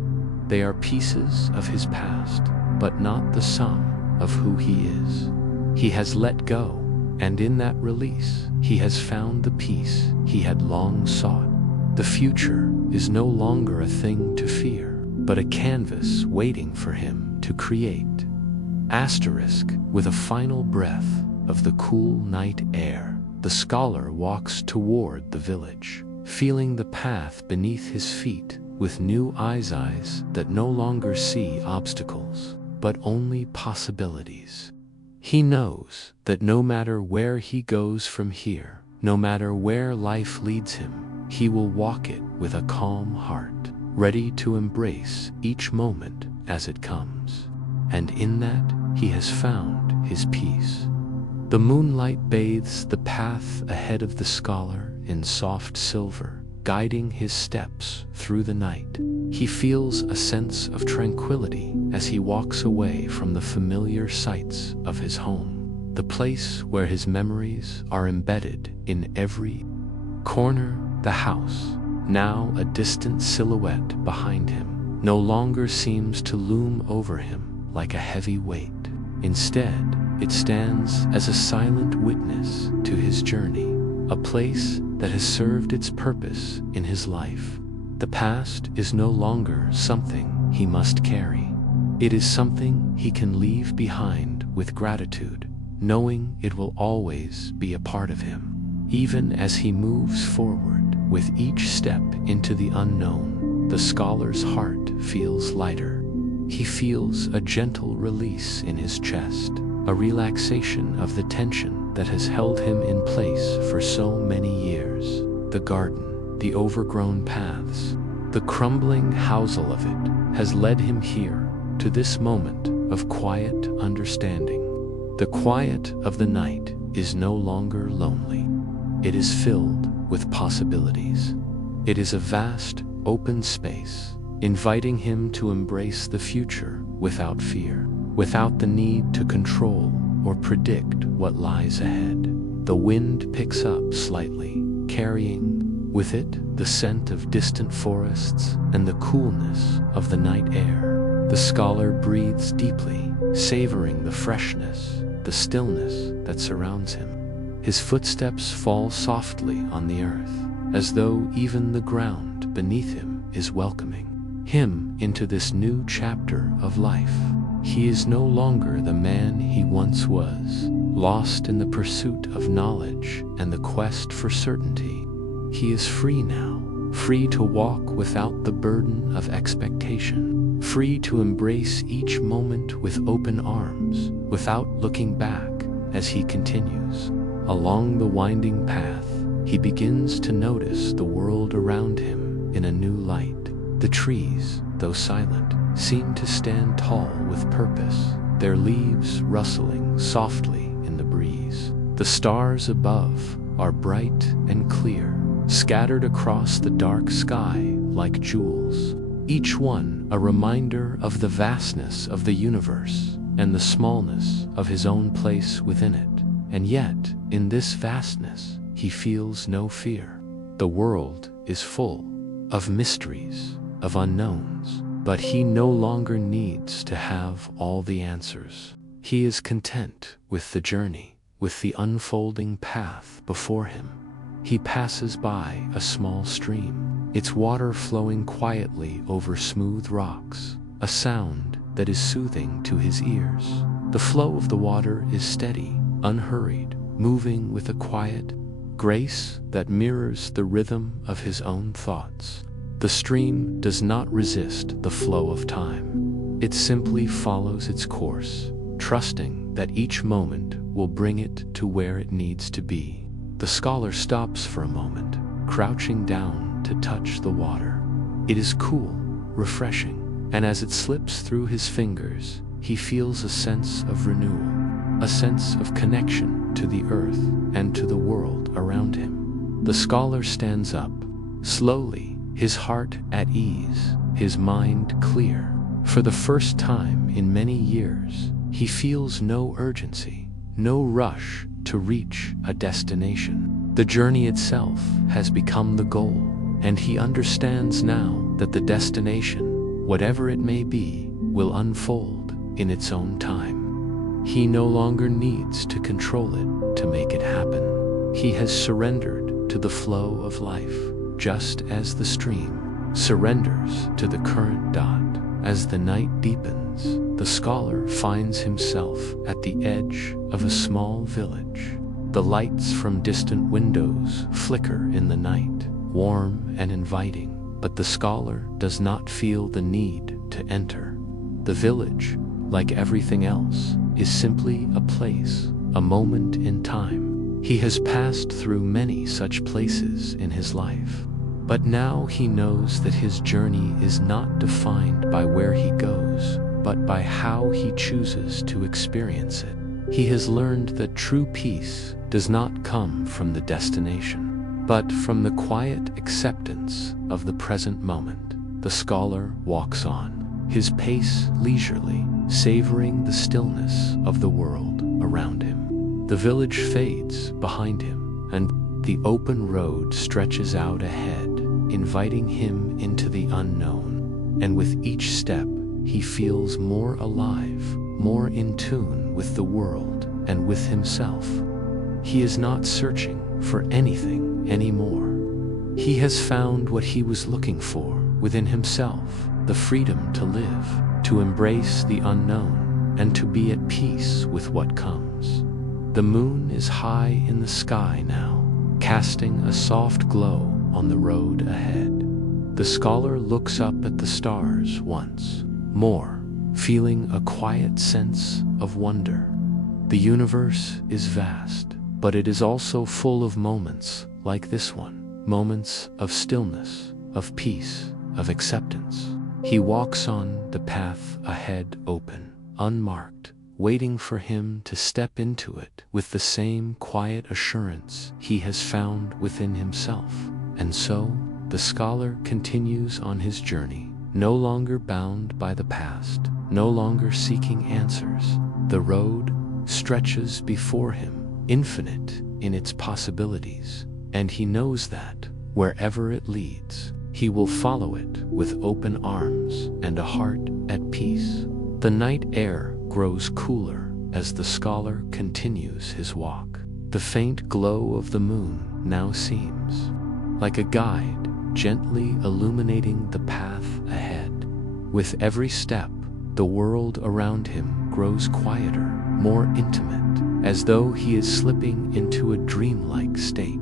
They are pieces of his past, but not the sum of who he is. He has let go, and in that release, he has found the peace he had long sought. The future is no longer a thing to fear, but a canvas waiting for him to create. Asterisk, with a final breath of the cool night air, the scholar walks toward the village, feeling the path beneath his feet with new eyes that no longer see obstacles, but only possibilities. He knows that no matter where he goes from here, no matter where life leads him, he will walk it with a calm heart, ready to embrace each moment as it comes. And in that, he has found his peace. The moonlight bathes the path ahead of the scholar in soft silver, guiding his steps through the night. He feels a sense of tranquility as he walks away from the familiar sights of his home, the place where his memories are embedded in every corner. The house, now a distant silhouette behind him, no longer seems to loom over him like a heavy weight. Instead, it stands as a silent witness to his journey, a place that has served its purpose in his life. The past is no longer something he must carry. It is something he can leave behind with gratitude, knowing it will always be a part of him. Even as he moves forward with each step into the unknown, the scholar's heart feels lighter. He feels a gentle release in his chest, a relaxation of the tension that has held him in place for so many years. The garden, the overgrown paths, the crumbling housel of it has led him here to this moment of quiet understanding. The quiet of the night is no longer lonely. It is filled with possibilities. It is a vast, open space, inviting him to embrace the future without fear, without the need to control or predict what lies ahead. The wind picks up slightly, carrying with it the scent of distant forests and the coolness of the night air. The scholar breathes deeply, savoring the freshness, the stillness that surrounds him. His footsteps fall softly on the earth, as though even the ground beneath him is welcoming him into this new chapter of life. He is no longer the man he once was, lost in the pursuit of knowledge and the quest for certainty. He is free now, free to walk without the burden of expectation, free to embrace each moment with open arms, without looking back as he continues. Along the winding path, he begins to notice the world around him in a new light. The trees, though silent, seem to stand tall with purpose, their leaves rustling softly in the breeze. The stars above are bright and clear, scattered across the dark sky like jewels, each one a reminder of the vastness of the universe and the smallness of his own place within it. And yet, in this vastness, he feels no fear. The world is full of mysteries, of unknowns, but he no longer needs to have all the answers. He is content with the journey, with the unfolding path before him. He passes by a small stream, its water flowing quietly over smooth rocks, a sound that is soothing to his ears. The flow of the water is steady, unhurried, moving with a quiet grace that mirrors the rhythm of his own thoughts. The stream does not resist the flow of time. It simply follows its course, trusting that each moment will bring it to where it needs to be. The scholar stops for a moment, crouching down to touch the water. It is cool, refreshing, and as it slips through his fingers, he feels a sense of renewal, a sense of connection to the earth and to the world around him. The scholar stands up, slowly, his heart at ease, his mind clear. For the first time in many years, he feels no urgency, no rush to reach a destination. The journey itself has become the goal, and he understands now that the destination, whatever it may be, will unfold in its own time. He no longer needs to control it to make it happen. He has surrendered to the flow of life, just as the stream surrenders to the current dot. As the night deepens, the scholar finds himself at the edge of a small village. The lights from distant windows flicker in the night, warm and inviting, but the scholar does not feel the need to enter. The village, like everything else, is simply a place, a moment in time. He has passed through many such places in his life. But now he knows that his journey is not defined by where he goes, but by how he chooses to experience it. He has learned that true peace does not come from the destination, but from the quiet acceptance of the present moment. The scholar walks on, his pace leisurely, savoring the stillness of the world around him. The village fades behind him, and the open road stretches out ahead, inviting him into the unknown. And with each step, he feels more alive, more in tune with the world and with himself. He is not searching for anything anymore. He has found what he was looking for within himself, the freedom to live, to embrace the unknown, and to be at peace with what comes. The moon is high in the sky now, casting a soft glow on the road ahead. The scholar looks up at the stars once more, feeling a quiet sense of wonder. The universe is vast, but it is also full of moments like this one, moments of stillness, of peace, of acceptance. He walks on the path ahead, open, unmarked, waiting for him to step into it with the same quiet assurance he has found within himself. And so, the scholar continues on his journey, no longer bound by the past, no longer seeking answers. The road stretches before him, infinite in its possibilities, and he knows that, wherever it leads, he will follow it with open arms and a heart at peace. The night air grows cooler as the scholar continues his walk. The faint glow of the moon now seems like a guide, gently illuminating the path ahead. With every step, the world around him grows quieter, more intimate, as though he is slipping into a dreamlike state.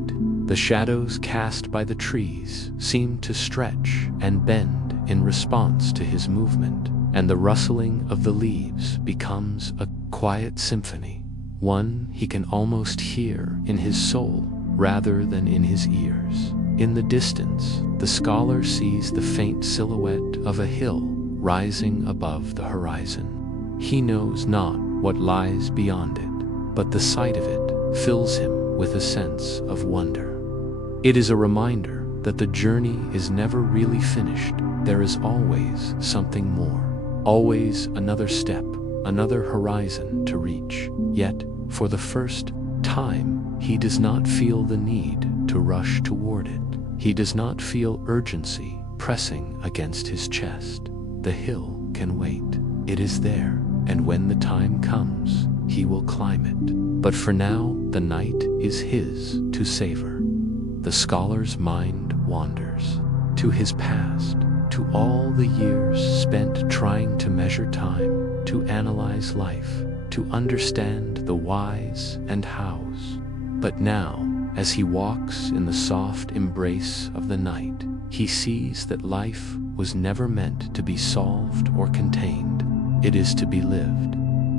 The shadows cast by the trees seem to stretch and bend in response to his movement, and the rustling of the leaves becomes a quiet symphony, one he can almost hear in his soul rather than in his ears. In the distance, the scholar sees the faint silhouette of a hill rising above the horizon. He knows not what lies beyond it, but the sight of it fills him with a sense of wonder. It is a reminder that the journey is never really finished. There is always something more, always another step, another horizon to reach. Yet, for the first time, he does not feel the need to rush toward it. He does not feel urgency pressing against his chest. The hill can wait. It is there, and when the time comes, he will climb it. But for now, the night is his to savor. The scholar's mind wanders to his past, to all the years spent trying to measure time, to analyze life, to understand the whys and hows. But now, as he walks in the soft embrace of the night, he sees that life was never meant to be solved or contained. It is to be lived.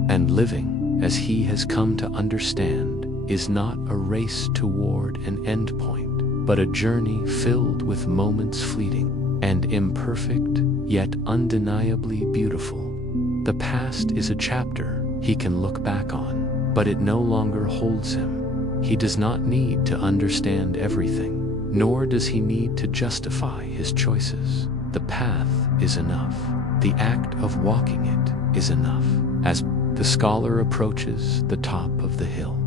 And living, as he has come to understand, is not a race toward an endpoint, but a journey filled with moments fleeting and imperfect, yet undeniably beautiful. The past is a chapter he can look back on, but it no longer holds him. He does not need to understand everything, nor does he need to justify his choices. The path is enough. The act of walking it is enough. As the scholar approaches the top of the hill,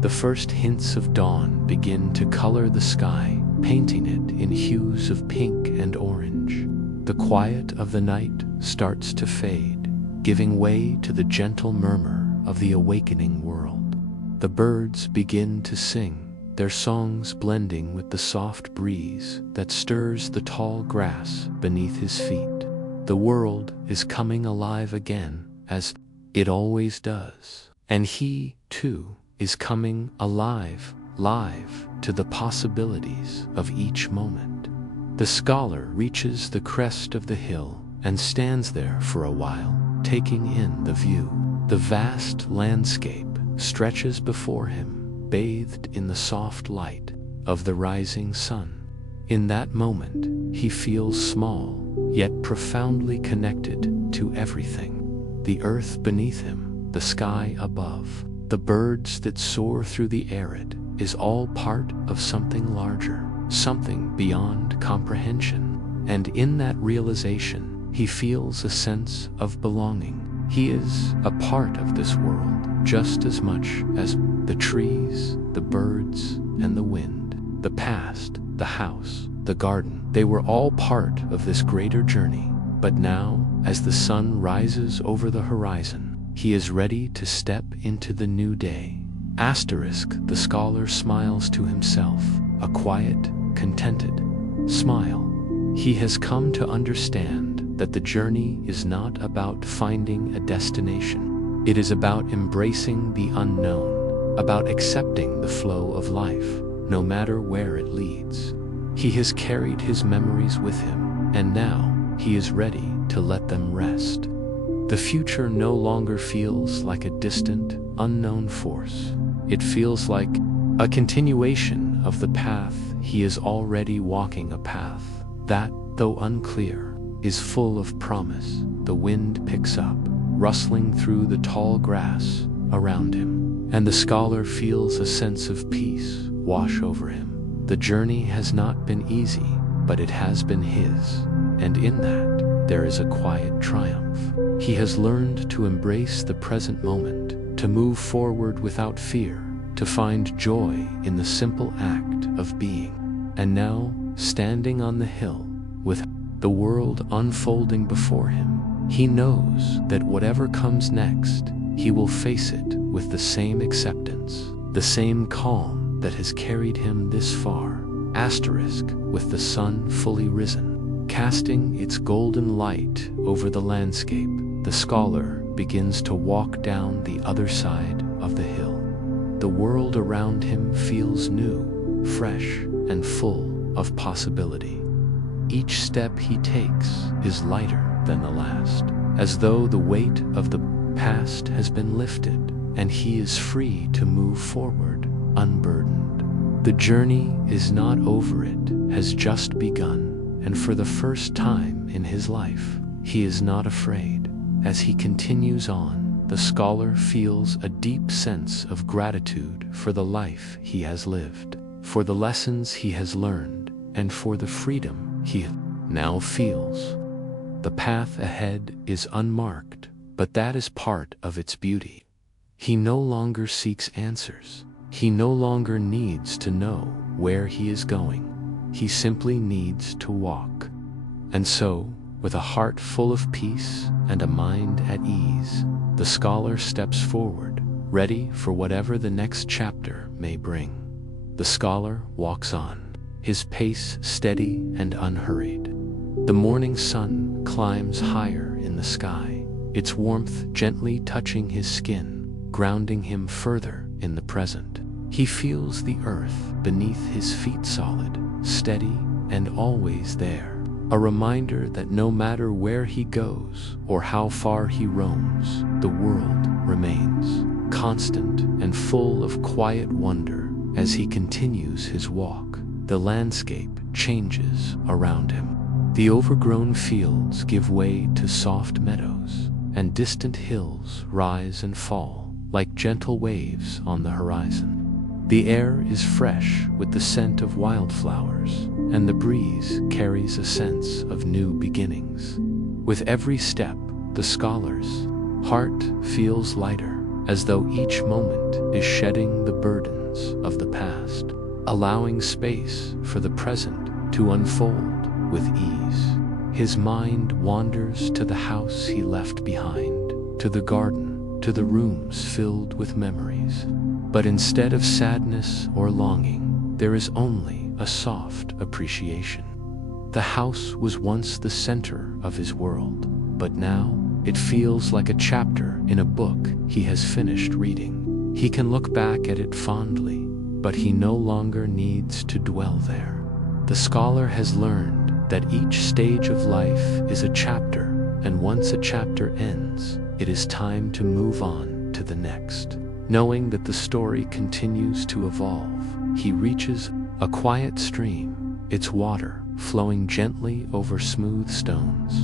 the first hints of dawn begin to color the sky, painting it in hues of pink and orange. The quiet of the night starts to fade, giving way to the gentle murmur of the awakening world. The birds begin to sing, their songs blending with the soft breeze that stirs the tall grass beneath his feet. The world is coming alive again, as it always does. And he, too, is coming alive, live to the possibilities of each moment. The scholar reaches the crest of the hill and stands there for a while, taking in the view. The vast landscape stretches before him, bathed in the soft light of the rising sun. In that moment, he feels small, yet profoundly connected to everything. The earth beneath him, the sky above, the birds that soar through the arid, is all part of something larger, something beyond comprehension. And in that realization, he feels a sense of belonging. He is a part of this world, just as much as the trees, the birds, and the wind. The past, the house, the garden, they were all part of this greater journey. But now, as the sun rises over the horizon, he is ready to step into the new day. Asterisk, the scholar smiles to himself, a quiet, contented smile. He has come to understand that the journey is not about finding a destination. It is about embracing the unknown, about accepting the flow of life, no matter where it leads. He has carried his memories with him, and now he is ready to let them rest. The future no longer feels like a distant, unknown force. It feels like a continuation of the path. He is already walking a path that, though unclear, is full of promise. The wind picks up, rustling through the tall grass around him, and the scholar feels a sense of peace wash over him. The journey has not been easy, but it has been his, and in that, there is a quiet triumph. He has learned to embrace the present moment, to move forward without fear, to find joy in the simple act of being. And now, standing on the hill, with the world unfolding before him, he knows that whatever comes next, he will face it with the same acceptance, the same calm that has carried him this far. Asterisk, with the sun fully risen, casting its golden light over the landscape, the scholar begins to walk down the other side of the hill. The world around him feels new, fresh, and full of possibility. Each step he takes is lighter than the last, as though the weight of the past has been lifted, and he is free to move forward, unburdened. The journey is not over, it has just begun, and for the first time in his life, he is not afraid. As he continues on, the scholar feels a deep sense of gratitude for the life he has lived, for the lessons he has learned, and for the freedom he now feels. The path ahead is unmarked, but that is part of its beauty. He no longer seeks answers. He no longer needs to know where he is going. He simply needs to walk. And so, with a heart full of peace and a mind at ease, the scholar steps forward, ready for whatever the next chapter may bring. The scholar walks on, his pace steady and unhurried. The morning sun climbs higher in the sky, its warmth gently touching his skin, grounding him further in the present. He feels the earth beneath his feet solid, steady, and always there. A reminder that no matter where he goes or how far he roams, the world remains constant and full of quiet wonder. As he continues his walk, the landscape changes around him. The overgrown fields give way to soft meadows, and distant hills rise and fall like gentle waves on the horizon. The air is fresh with the scent of wildflowers, and the breeze carries a sense of new beginnings. With every step, the scholar's heart feels lighter, as though each moment is shedding the burdens of the past, allowing space for the present to unfold with ease. His mind wanders to the house he left behind, to the garden, to the rooms filled with memories. But instead of sadness or longing, there is only a soft appreciation. The house was once the center of his world, but now it feels like a chapter in a book he has finished reading. He can look back at it fondly, but he no longer needs to dwell there. The scholar has learned that each stage of life is a chapter, and once a chapter ends, it is time to move on to the next. Knowing that the story continues to evolve, he reaches a quiet stream, its water flowing gently over smooth stones.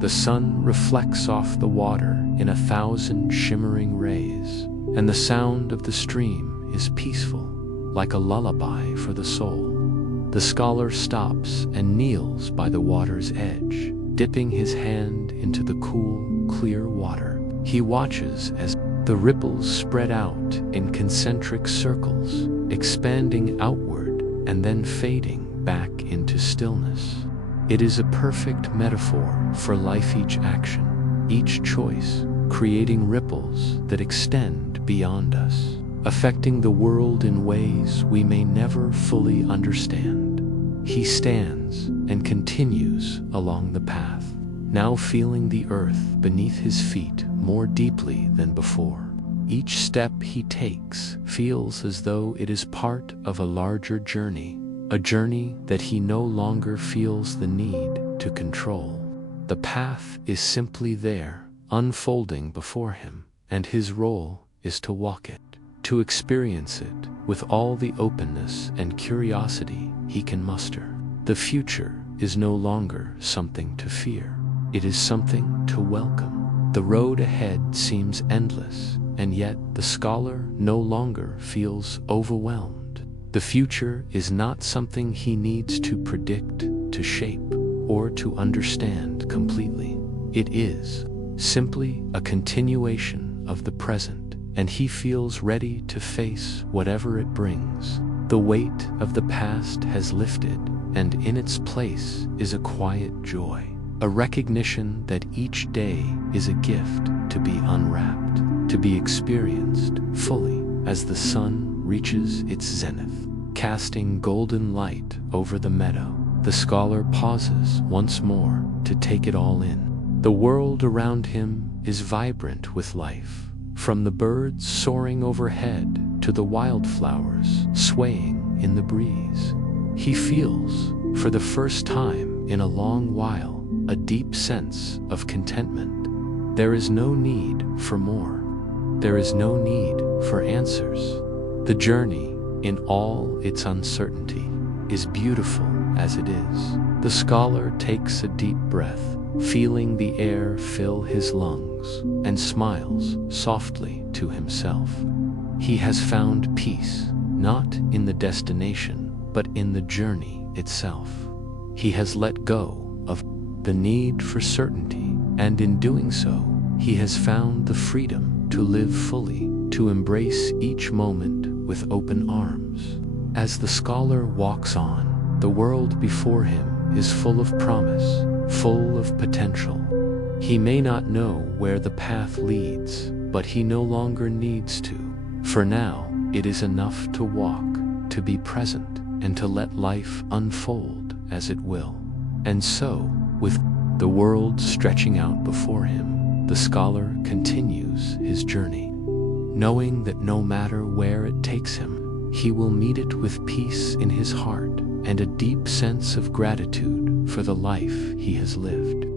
The sun reflects off the water in 1,000 shimmering rays, and the sound of the stream is peaceful, like a lullaby for the soul. The scholar stops and kneels by the water's edge, dipping his hand into the cool, clear water. He watches as the ripples spread out in concentric circles, expanding outward and then fading back into stillness. It is a perfect metaphor for life. Each action, each choice, creating ripples that extend beyond us, affecting the world in ways we may never fully understand. He stands and continues along the path, now feeling the earth beneath his feet more deeply than before. Each step he takes feels as though it is part of a larger journey, a journey that he no longer feels the need to control. The path is simply there, unfolding before him, and his role is to walk it, to experience it with all the openness and curiosity he can muster. The future is no longer something to fear. It is something to welcome. The road ahead seems endless, and yet the scholar no longer feels overwhelmed. The future is not something he needs to predict, to shape, or to understand completely. It is simply a continuation of the present, and he feels ready to face whatever it brings. The weight of the past has lifted, and in its place is a quiet joy. A recognition that each day is a gift to be unwrapped, to be experienced fully as the sun reaches its zenith, casting golden light over the meadow. The scholar pauses once more to take it all in. The world around him is vibrant with life, from the birds soaring overhead to the wildflowers swaying in the breeze. He feels, for the first time in a long while, a deep sense of contentment. There is no need for more. There is no need for answers. The journey, in all its uncertainty, is beautiful as it is. The scholar takes a deep breath, feeling the air fill his lungs, and smiles softly to himself. He has found peace, not in the destination, but in the journey itself. He has let go of the need for certainty, and in doing so, He has found the freedom to live fully, to embrace each moment with open arms. As the scholar walks on, the world before him is full of promise, full of potential. He may not know where the path leads, but he no longer needs to. For now, it is enough to walk, to be present, and to let life unfold as it will. And so, with the world stretching out before him, the scholar continues his journey, knowing that no matter where it takes him, he will meet it with peace in his heart and a deep sense of gratitude for the life he has lived.